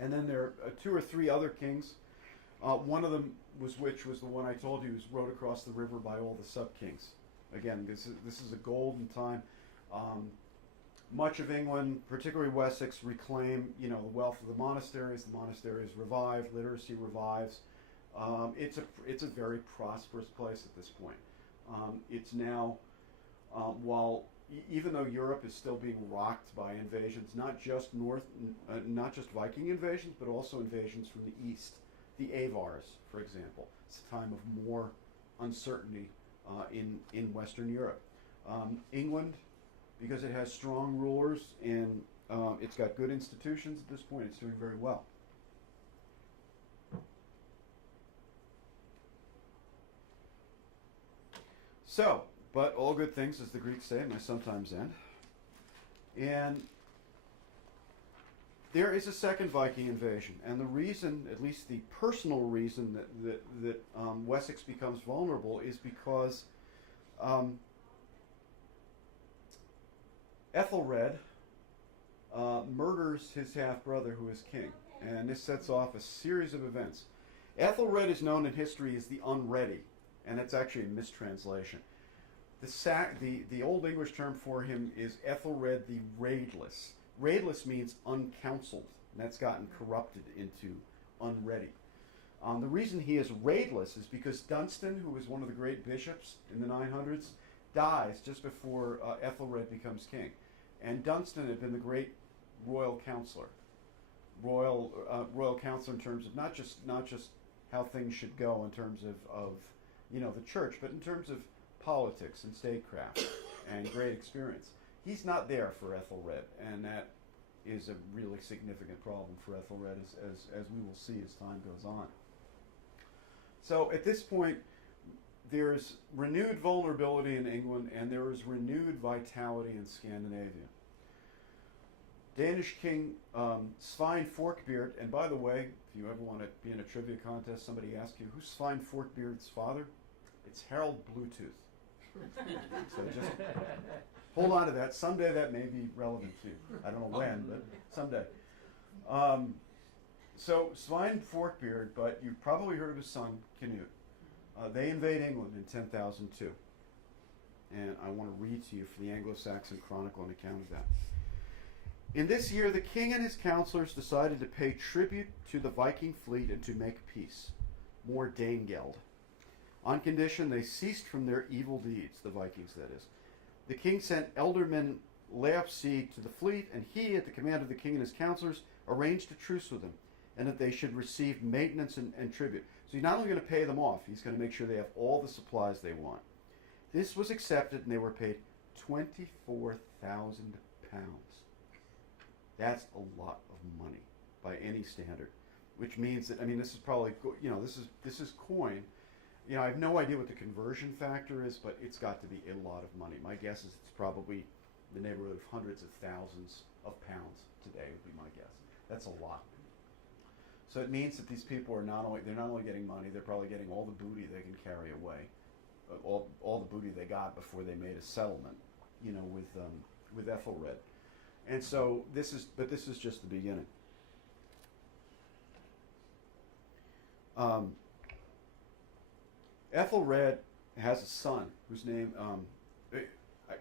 And then there are two or three other kings. One of them was the one I told you, was rode across the river by all the sub-kings. Again, this is a golden time. Much of England, particularly Wessex, reclaim the wealth of the monasteries. The monasteries revive, literacy revives. It's a very prosperous place at this point. It's now, even though Europe is still being rocked by invasions, not just Viking invasions, but also invasions from the east, the Avars, for example. It's a time of more uncertainty in Western Europe. England, because it has strong rulers and it's got good institutions at this point, it's doing very well. So, but all good things, as the Greeks say, may sometimes end. And there is a second Viking invasion, and the reason, at least the personal reason that Wessex becomes vulnerable, is because Ethelred murders his half-brother, who is king, and this sets off a series of events. Ethelred is known in history as the Unready, and that's actually a mistranslation. The Old English term for him is Ethelred the Raidless. Raidless means uncounseled, and that's gotten corrupted into unready. The reason he is raidless is because Dunstan, who was one of the great bishops in the 900s, dies just before Ethelred becomes king. And Dunstan had been the great royal counselor. Royal counselor in terms of not just how things should go in terms of the church, but in terms of politics and statecraft and great experience. He's not there for Ethelred, and that is a really significant problem for Ethelred as we will see as time goes on. So at this point, there's renewed vulnerability in England, and there is renewed vitality in Scandinavia. Danish king Svein Forkbeard, and by the way, if you ever want to be in a trivia contest, somebody asks you, who's Svein Forkbeard's father? It's Harold Bluetooth. So just hold on to that. Someday that may be relevant to you. I don't know when, but someday. So Svein Forkbeard, but you've probably heard of his son, Canute. They invade England in 10,002. And I want to read to you from the Anglo-Saxon Chronicle an account of that. In this year, the king and his counselors decided to pay tribute to the Viking fleet and to make peace, more Danegeld, on condition they ceased from their evil deeds, the Vikings that is. The king sent elderman Leofsig to the fleet, and he, at the command of the king and his counselors, arranged a truce with them, and that they should receive maintenance and tribute. So he's not only going to pay them off, he's going to make sure they have all the supplies they want. This was accepted, and they were paid 24,000 pounds. That's a lot of money by any standard, which means that, this is probably, this is coin. I have no idea what the conversion factor is, but it's got to be a lot of money. My guess is it's probably the neighborhood of hundreds of thousands of pounds today would be my guess. That's a lot. So it means that these people are not only getting money, they're probably getting all the booty they can carry away, all the booty they got before they made a settlement, with Ethelred. And so this is just the beginning. Ethelred has a son whose name,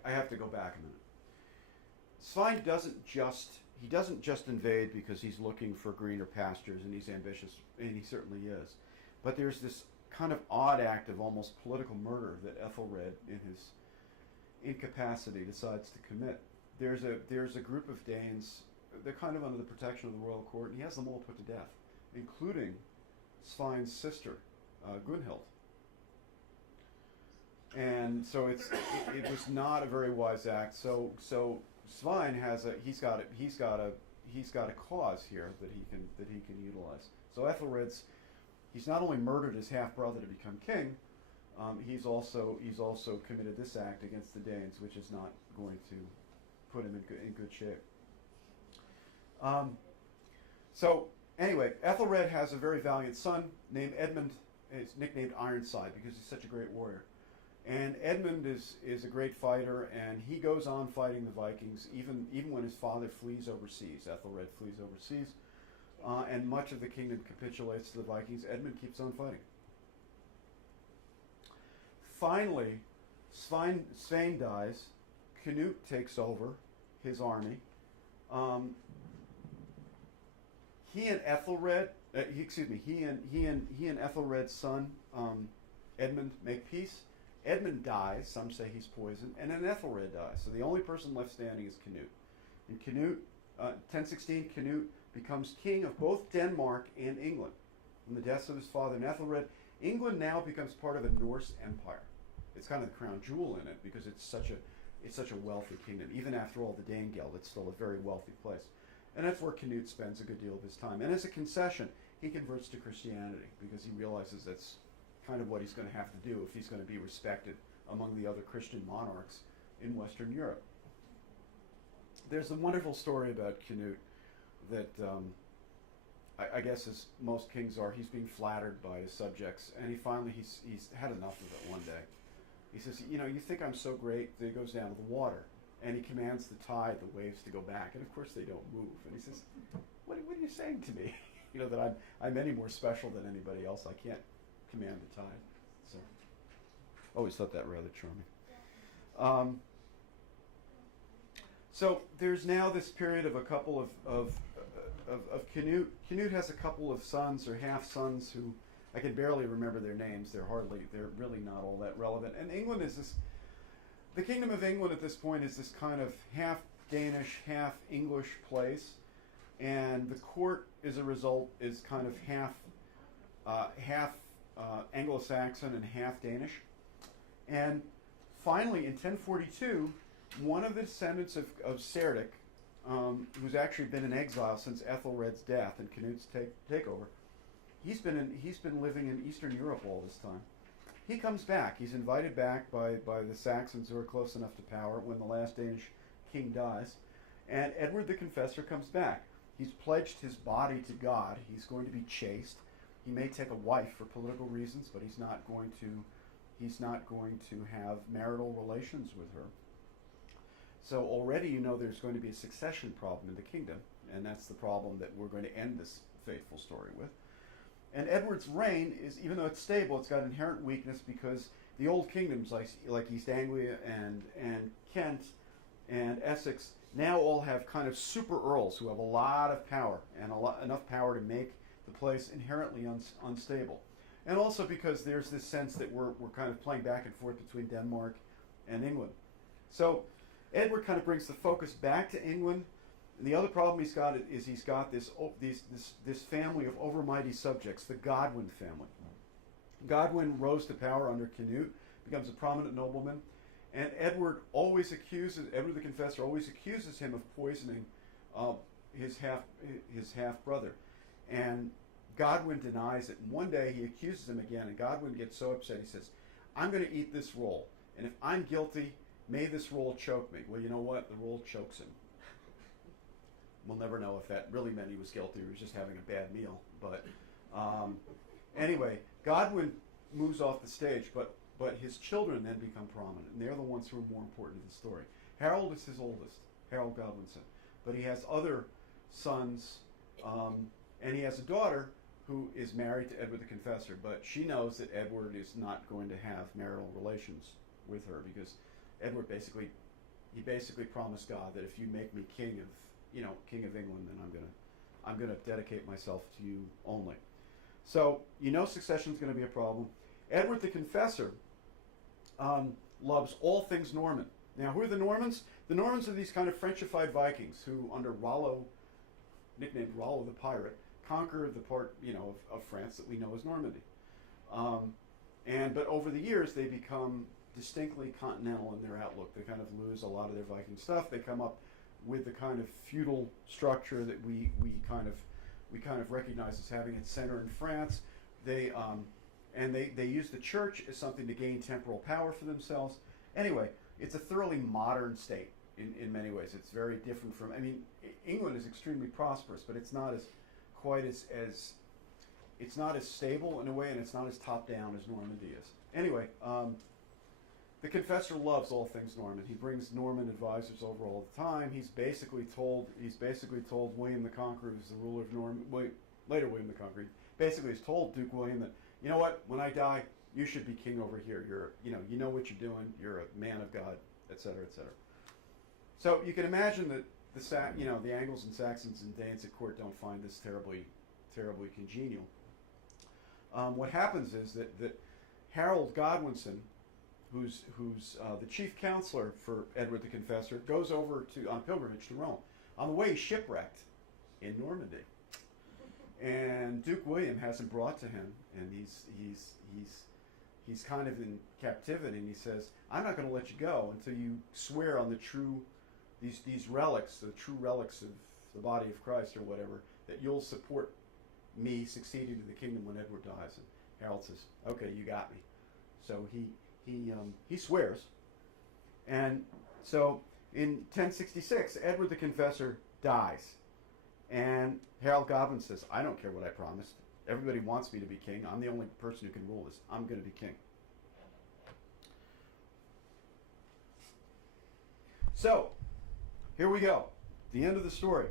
I have to go back a minute. Svein doesn't just invade because he's looking for greener pastures and he's ambitious, and he certainly is. But there's this kind of odd act of almost political murder that Ethelred, in his incapacity, decides to commit. There's a group of Danes, they're kind of under the protection of the royal court, and he has them all put to death, including Svein's sister, Gunhild. And so it was not a very wise act. So Svein he's got a cause here that he can utilize. So he's not only murdered his half brother to become king, he's also committed this act against the Danes, which is not going to put him in good shape. So anyway, Ethelred has a very valiant son named Edmund. Is nicknamed Ironside because he's such a great warrior. And Edmund is a great fighter, and he goes on fighting the Vikings even when his father flees overseas. Ethelred flees overseas, and much of the kingdom capitulates to the Vikings. Edmund keeps on fighting. Finally, Svein dies. Canute takes over his army. He and Ethelred's son Edmund make peace. Edmund dies. Some say he's poisoned, and then Ethelred dies. So the only person left standing is Canute. And Canute, 1016, Canute becomes king of both Denmark and England. From the deaths of his father and Ethelred, England now becomes part of a Norse empire. It's kind of the crown jewel in it because it's such a wealthy kingdom. Even after all the Danegeld, it's still a very wealthy place. And that's where Canute spends a good deal of his time. And as a concession, he converts to Christianity because he realizes that's kind of what he's going to have to do if he's going to be respected among the other Christian monarchs in Western Europe. There's a wonderful story about Canute that I guess as most kings are, he's being flattered by his subjects, and he's had enough of it one day. He says, you think I'm so great, that he goes down to the water, and he commands the tide, the waves to go back, and of course they don't move. And he says, what are you saying to me? that I'm any more special than anybody else. I can't command the tide. So, always thought that rather charming. So there's now this period of a couple of Canute. Canute has a couple of sons or half sons who I can barely remember their names. They're really not all that relevant. And England is this. The Kingdom of England at this point is this kind of half Danish, half English place, and the court, as a result, is kind of half Anglo-Saxon and half Danish. And finally, in 1042, one of the descendants of Celtic, who's actually been in exile since Ethelred's death and Canute's takeover, he's been living in Eastern Europe all this time. He comes back. He's invited back by the Saxons, who are close enough to power when the last Danish king dies. And Edward the Confessor comes back. He's pledged his body to God. He's going to be chaste. He may take a wife for political reasons, but he's not going to have marital relations with her. So already there's going to be a succession problem in the kingdom, and that's the problem that we're going to end this faithful story with. And Edward's reign is, even though it's stable, it's got inherent weakness because the old kingdoms like East Anglia and Kent and Essex now all have kind of super earls who have a lot of power and enough power to make the place inherently unstable. And also because there's this sense that we're kind of playing back and forth between Denmark and England. So Edward kind of brings the focus back to England. And the other problem he's got this family of overmighty subjects, the Godwin family. Godwin rose to power under Canute, becomes a prominent nobleman, and Edward the Confessor always accuses him of poisoning his half brother, and Godwin denies it. And one day he accuses him again, and Godwin gets so upset he says, "I'm going to eat this roll, and if I'm guilty, may this roll choke me." Well, you know what? The roll chokes him. We'll never know if that really meant he was guilty or he was just having a bad meal. But anyway, Godwin moves off the stage, but his children then become prominent, and they're the ones who are more important to the story. Harold is his oldest, Harold Godwinson, but he has other sons, and he has a daughter who is married to Edward the Confessor, but she knows that Edward is not going to have marital relations with her because Edward basically promised God that if you make me king of England, then I'm gonna dedicate myself to you only. So succession is going to be a problem. Edward the Confessor loves all things Norman. Now, who are the Normans? The Normans are these kind of Frenchified Vikings who, under Rollo, nicknamed Rollo the Pirate, conquer the part of France that we know as Normandy. But over the years, they become distinctly continental in their outlook. They kind of lose a lot of their Viking stuff. They come up with the kind of feudal structure that we kind of recognize as having its center in France. They use the church as something to gain temporal power for themselves. Anyway, it's a thoroughly modern state in many ways. It's very different from. England is extremely prosperous, but it's not it's not as stable in a way, and it's not as top down as Normandy is. Anyway. The Confessor loves all things Norman. He brings Norman advisors over all the time. He's basically told William the Conqueror, who's the ruler of later William the Conqueror, basically has told Duke William that, you know what, when I die, you should be king over here. You know what you're doing. You're a man of God, etc., etc. So you can imagine that the Angles and Saxons and Danes at court don't find this terribly, terribly congenial. What happens is that Harold Godwinson, who's the chief counselor for Edward the Confessor, goes over on pilgrimage to Rome. On the way, he's shipwrecked in Normandy, and Duke William has him brought to him, and he's kind of in captivity, and he says, "I'm not going to let you go until you swear on these relics, the true relics of the body of Christ or whatever, that you'll support me succeeding to the kingdom when Edward dies." And Harold says, "Okay, you got me." So he swears, and so in 1066, Edward the Confessor dies, and Harold Godwin says, "I don't care what I promised. Everybody wants me to be king. I'm the only person who can rule this. I'm going to be king." So here we go, the end of the story.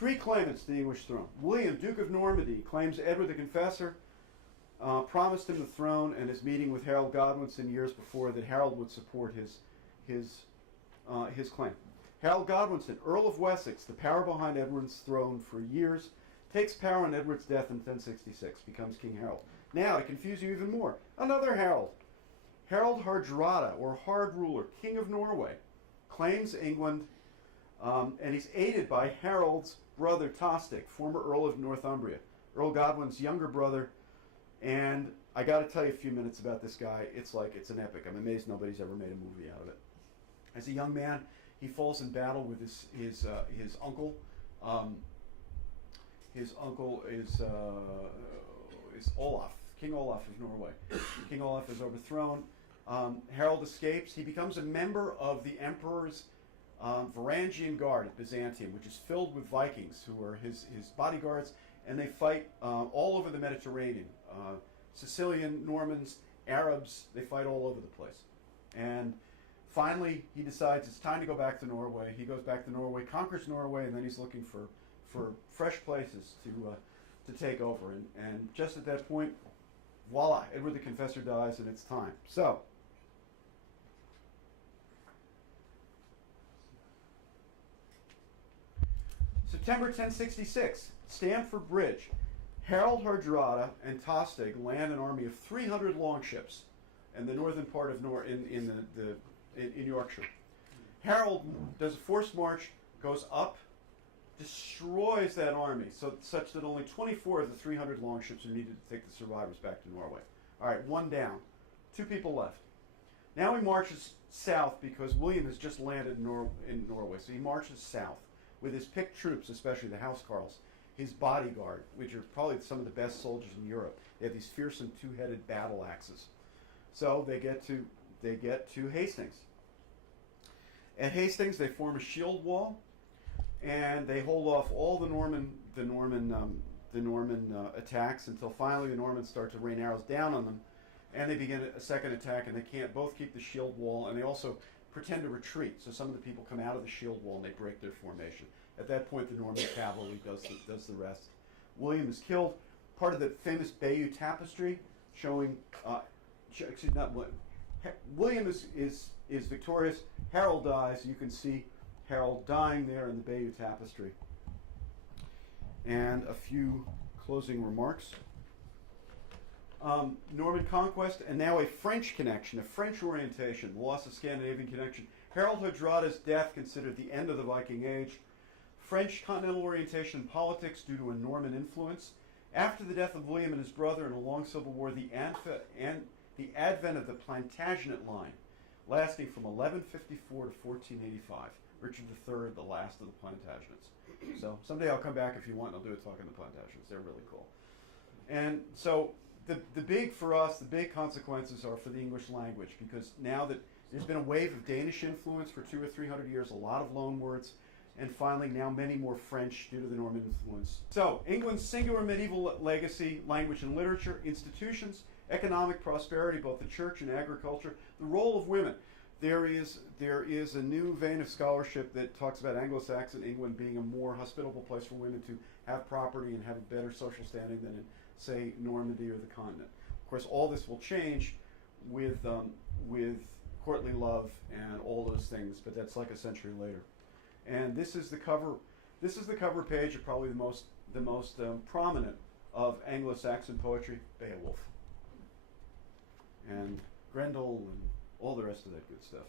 Three claimants to the English throne. William, Duke of Normandy, claims Edward the Confessor promised him the throne, and his meeting with Harold Godwinson years before that Harold would support his claim. Harold Godwinson, Earl of Wessex, the power behind Edward's throne for years, takes power on Edward's death in 1066, becomes King Harold. Now, to confuse you even more, another Harold. Harold Hardrada, or Hard Ruler, King of Norway, claims England, and he's aided by Harold's brother Tostig, former Earl of Northumbria, Earl Godwin's younger brother. And I got to tell you a few minutes about this guy. It's an epic. I'm amazed nobody's ever made a movie out of it. As a young man, he falls in battle with his uncle. His uncle is Olaf, King Olaf of Norway. King Olaf is overthrown. Harold escapes. He becomes a member of the emperor's Varangian Guard at Byzantium, which is filled with Vikings who are his bodyguards, and they fight all over the Mediterranean. Sicilian, Normans, Arabs, they fight all over the place. And finally, he decides it's time to go back to Norway. He goes back to Norway, conquers Norway, and then he's looking for fresh places to take over. And just at that point, voila, Edward the Confessor dies, and it's time. So, September 1066, Stamford Bridge. Harold Hardrada and Tostig land an army of 300 longships in the northern part of in Yorkshire. Harold does a forced march, goes up, destroys that army, such that only 24 of the 300 longships are needed to take the survivors back to Norway. All right, one down, 2 people left. Now he marches south because William has just landed in Norway, so he marches south with his picked troops, especially the housecarls, his bodyguard, which are probably some of the best soldiers in Europe. They have these fearsome 2-headed battle axes. So they get to Hastings. At Hastings, they form a shield wall, and they hold off all the Norman attacks until finally the Normans start to rain arrows down on them, and they begin a second attack, and they can't both keep the shield wall, and they also pretend to retreat. So some of the people come out of the shield wall and they break their formation. At that point, the Norman cavalry does the rest. William is killed. Part of the famous Bayeux Tapestry showing, William is victorious. Harold dies. You can see Harold dying there in the Bayeux Tapestry. And a few closing remarks. Norman conquest, and now a French connection, a French orientation, loss of Scandinavian connection. Harold Hardrada's death considered the end of the Viking Age. French continental orientation in politics due to a Norman influence. After the death of William and his brother in a long civil war, the advent of the Plantagenet line, lasting from 1154 to 1485. Richard III, the last of the Plantagenets. So someday I'll come back if you want, and I'll do a talk on the Plantagenets. They're really cool. And so the big consequences are for the English language, because now that there's been a wave of Danish influence for 200 or 300 years, a lot of loanwords, and finally now many more French due to the Norman influence. So, England's singular medieval legacy, language and literature, institutions, economic prosperity, both the church and agriculture, the role of women. There is a new vein of scholarship that talks about Anglo-Saxon England being a more hospitable place for women to have property and have a better social standing than in, say, Normandy or the continent. Of course, all this will change with courtly love and all those things, but that's like a century later. And this is the cover. This is the cover page of probably the most prominent of Anglo-Saxon poetry, Beowulf, and Grendel, and all the rest of that good stuff.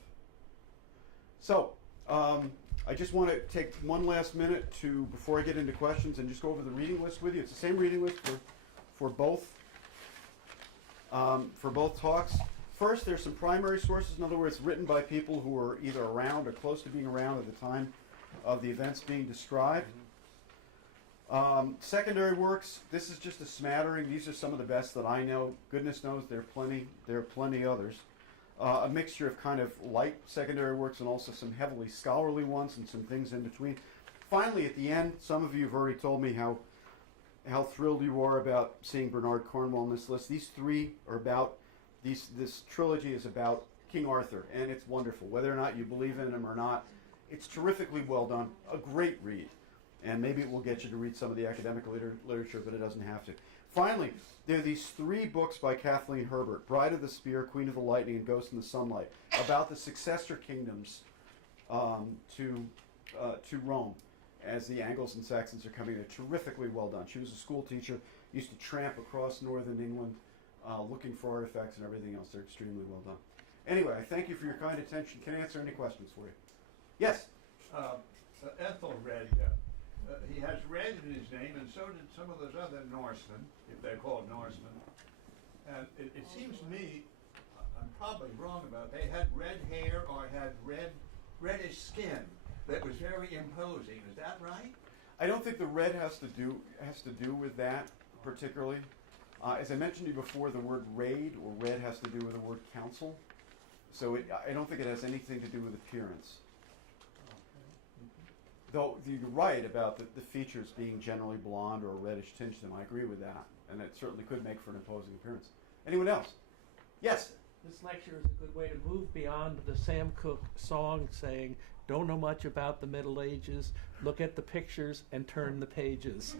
So, I just want to take one last minute before I get into questions, and just go over the reading list with you. It's the same reading list for both talks. First, there's some primary sources, in other words, written by people who were either around or close to being around at the time of the events being described. Secondary works, this is just a smattering. These are some of the best that I know. Goodness knows there are plenty others. A mixture of kind of light secondary works and also some heavily scholarly ones and some things in between. Finally, at the end, some of you have already told me how thrilled you are about seeing Bernard Cornwell on this list. These three are about, this trilogy is about King Arthur, and it's wonderful. Whether or not you believe in him or not, it's terrifically well done. A great read. And maybe it will get you to read some of the academic literature, but it doesn't have to. Finally, there are these 3 books by Kathleen Herbert, Bride of the Spear, Queen of the Lightning, and Ghost in the Sunlight, about the successor kingdoms to Rome as the Angles and Saxons are coming in. Terrifically well done. She was a school teacher, used to tramp across northern England looking for artifacts and everything else. They're extremely well done. Anyway, I thank you for your kind attention. Can I answer any questions for you? Yes? Ethelred, he has red in his name, and so did some of those other Norsemen, if they're called Norsemen. And it seems to me, I'm probably wrong about, they had red hair or had reddish skin that was very imposing. Is that right? I don't think the red has to do with that particularly. As I mentioned to you before, the word raid or red has to do with the word council. So I don't think it has anything to do with appearance. Though you're right about the features being generally blonde or a reddish tinge to them. I agree with that. And it certainly could make for an imposing appearance. Anyone else? Yes? This lecture is a good way to move beyond the Sam Cooke song saying, don't know much about the Middle Ages, look at the pictures and turn the pages.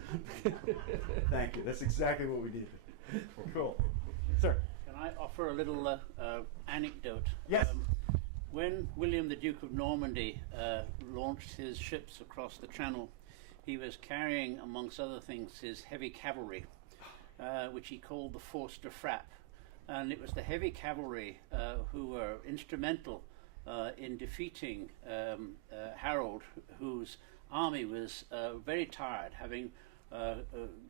Thank you. That's exactly what we needed. Cool. Sir? Can I offer a little anecdote? Yes. When William the Duke of Normandy launched his ships across the Channel, he was carrying, amongst other things, his heavy cavalry, which he called the Force de Frappe. And it was the heavy cavalry who were instrumental in defeating Harold, whose army was very tired, having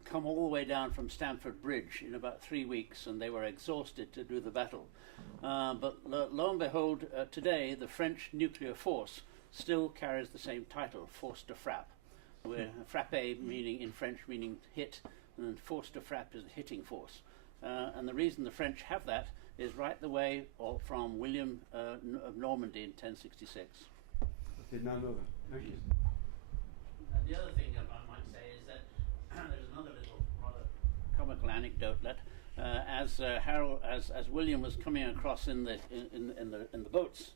come all the way down from Stamford Bridge in about 3 weeks, and they were exhausted to do the battle. But lo and behold, today the French nuclear force still carries the same title, Force de Frappe, where frappe meaning in French meaning hit, and Force de Frappe is the hitting force. And the reason the French have that is right the way from William of Normandy in 1066. Did not know that. Thank you. The other thing that I might say is that there's another little rather comical anecdote that as William was coming across in the boats,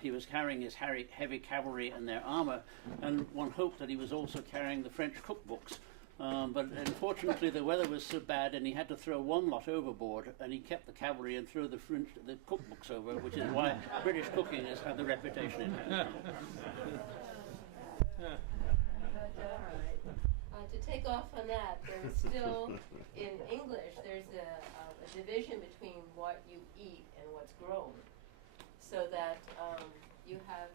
he was carrying his heavy cavalry and their armor, and one hoped that he was also carrying the French cookbooks. But unfortunately the weather was so bad and he had to throw one lot overboard, and he kept the cavalry and threw the cookbooks over, which is why British cooking has had the reputation it has. To take off on that, there's still, in English, there's a division between what you eat and what's grown. So that you have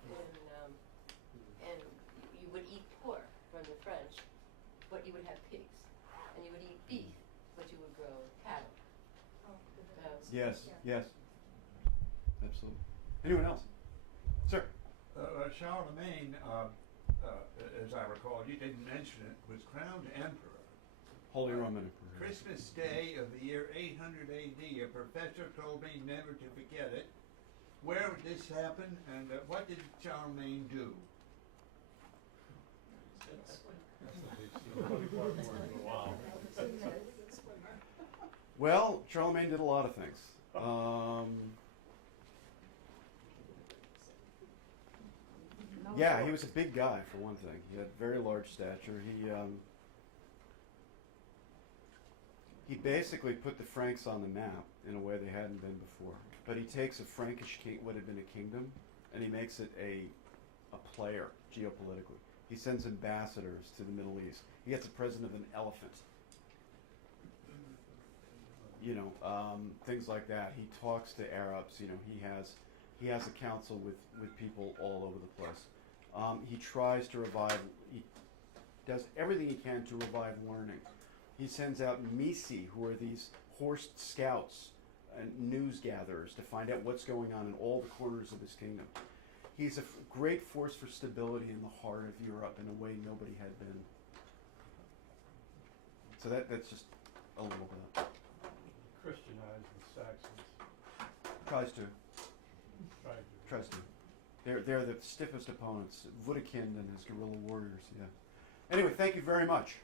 and you would eat pork from the French, but you would have pigs. And you would eat beef, but you would grow cattle. Yes, yes. Absolutely. Anyone else? Sir? Charlemagne, as I recall, you didn't mention it, was crowned emperor. Holy Roman Emperor. Christmas Day of the year 800 AD. A professor told me never to forget it. Where did this happen, and what did Charlemagne do? Wow. Well, Charlemagne did a lot of things. Yeah, he was a big guy, for one thing. He had very large stature. He basically put the Franks on the map in a way they hadn't been before. But he takes a Frankish king, what had been a kingdom, and he makes it a player geopolitically. He sends ambassadors to the Middle East. He gets the president of an elephant. Things like that. He talks to Arabs. He has a council with people all over the place. He tries to revive. He does everything he can to revive learning. He sends out Misi, who are these horsed scouts and news gatherers, to find out what's going on in all the corners of his kingdom. He's a great force for stability in the heart of Europe in a way nobody had been. So that's just a little bit. Christianized the Saxons. Tries to. Tried to. They're the stiffest opponents. Woudekind and his guerrilla warriors. Yeah. Anyway, thank you very much.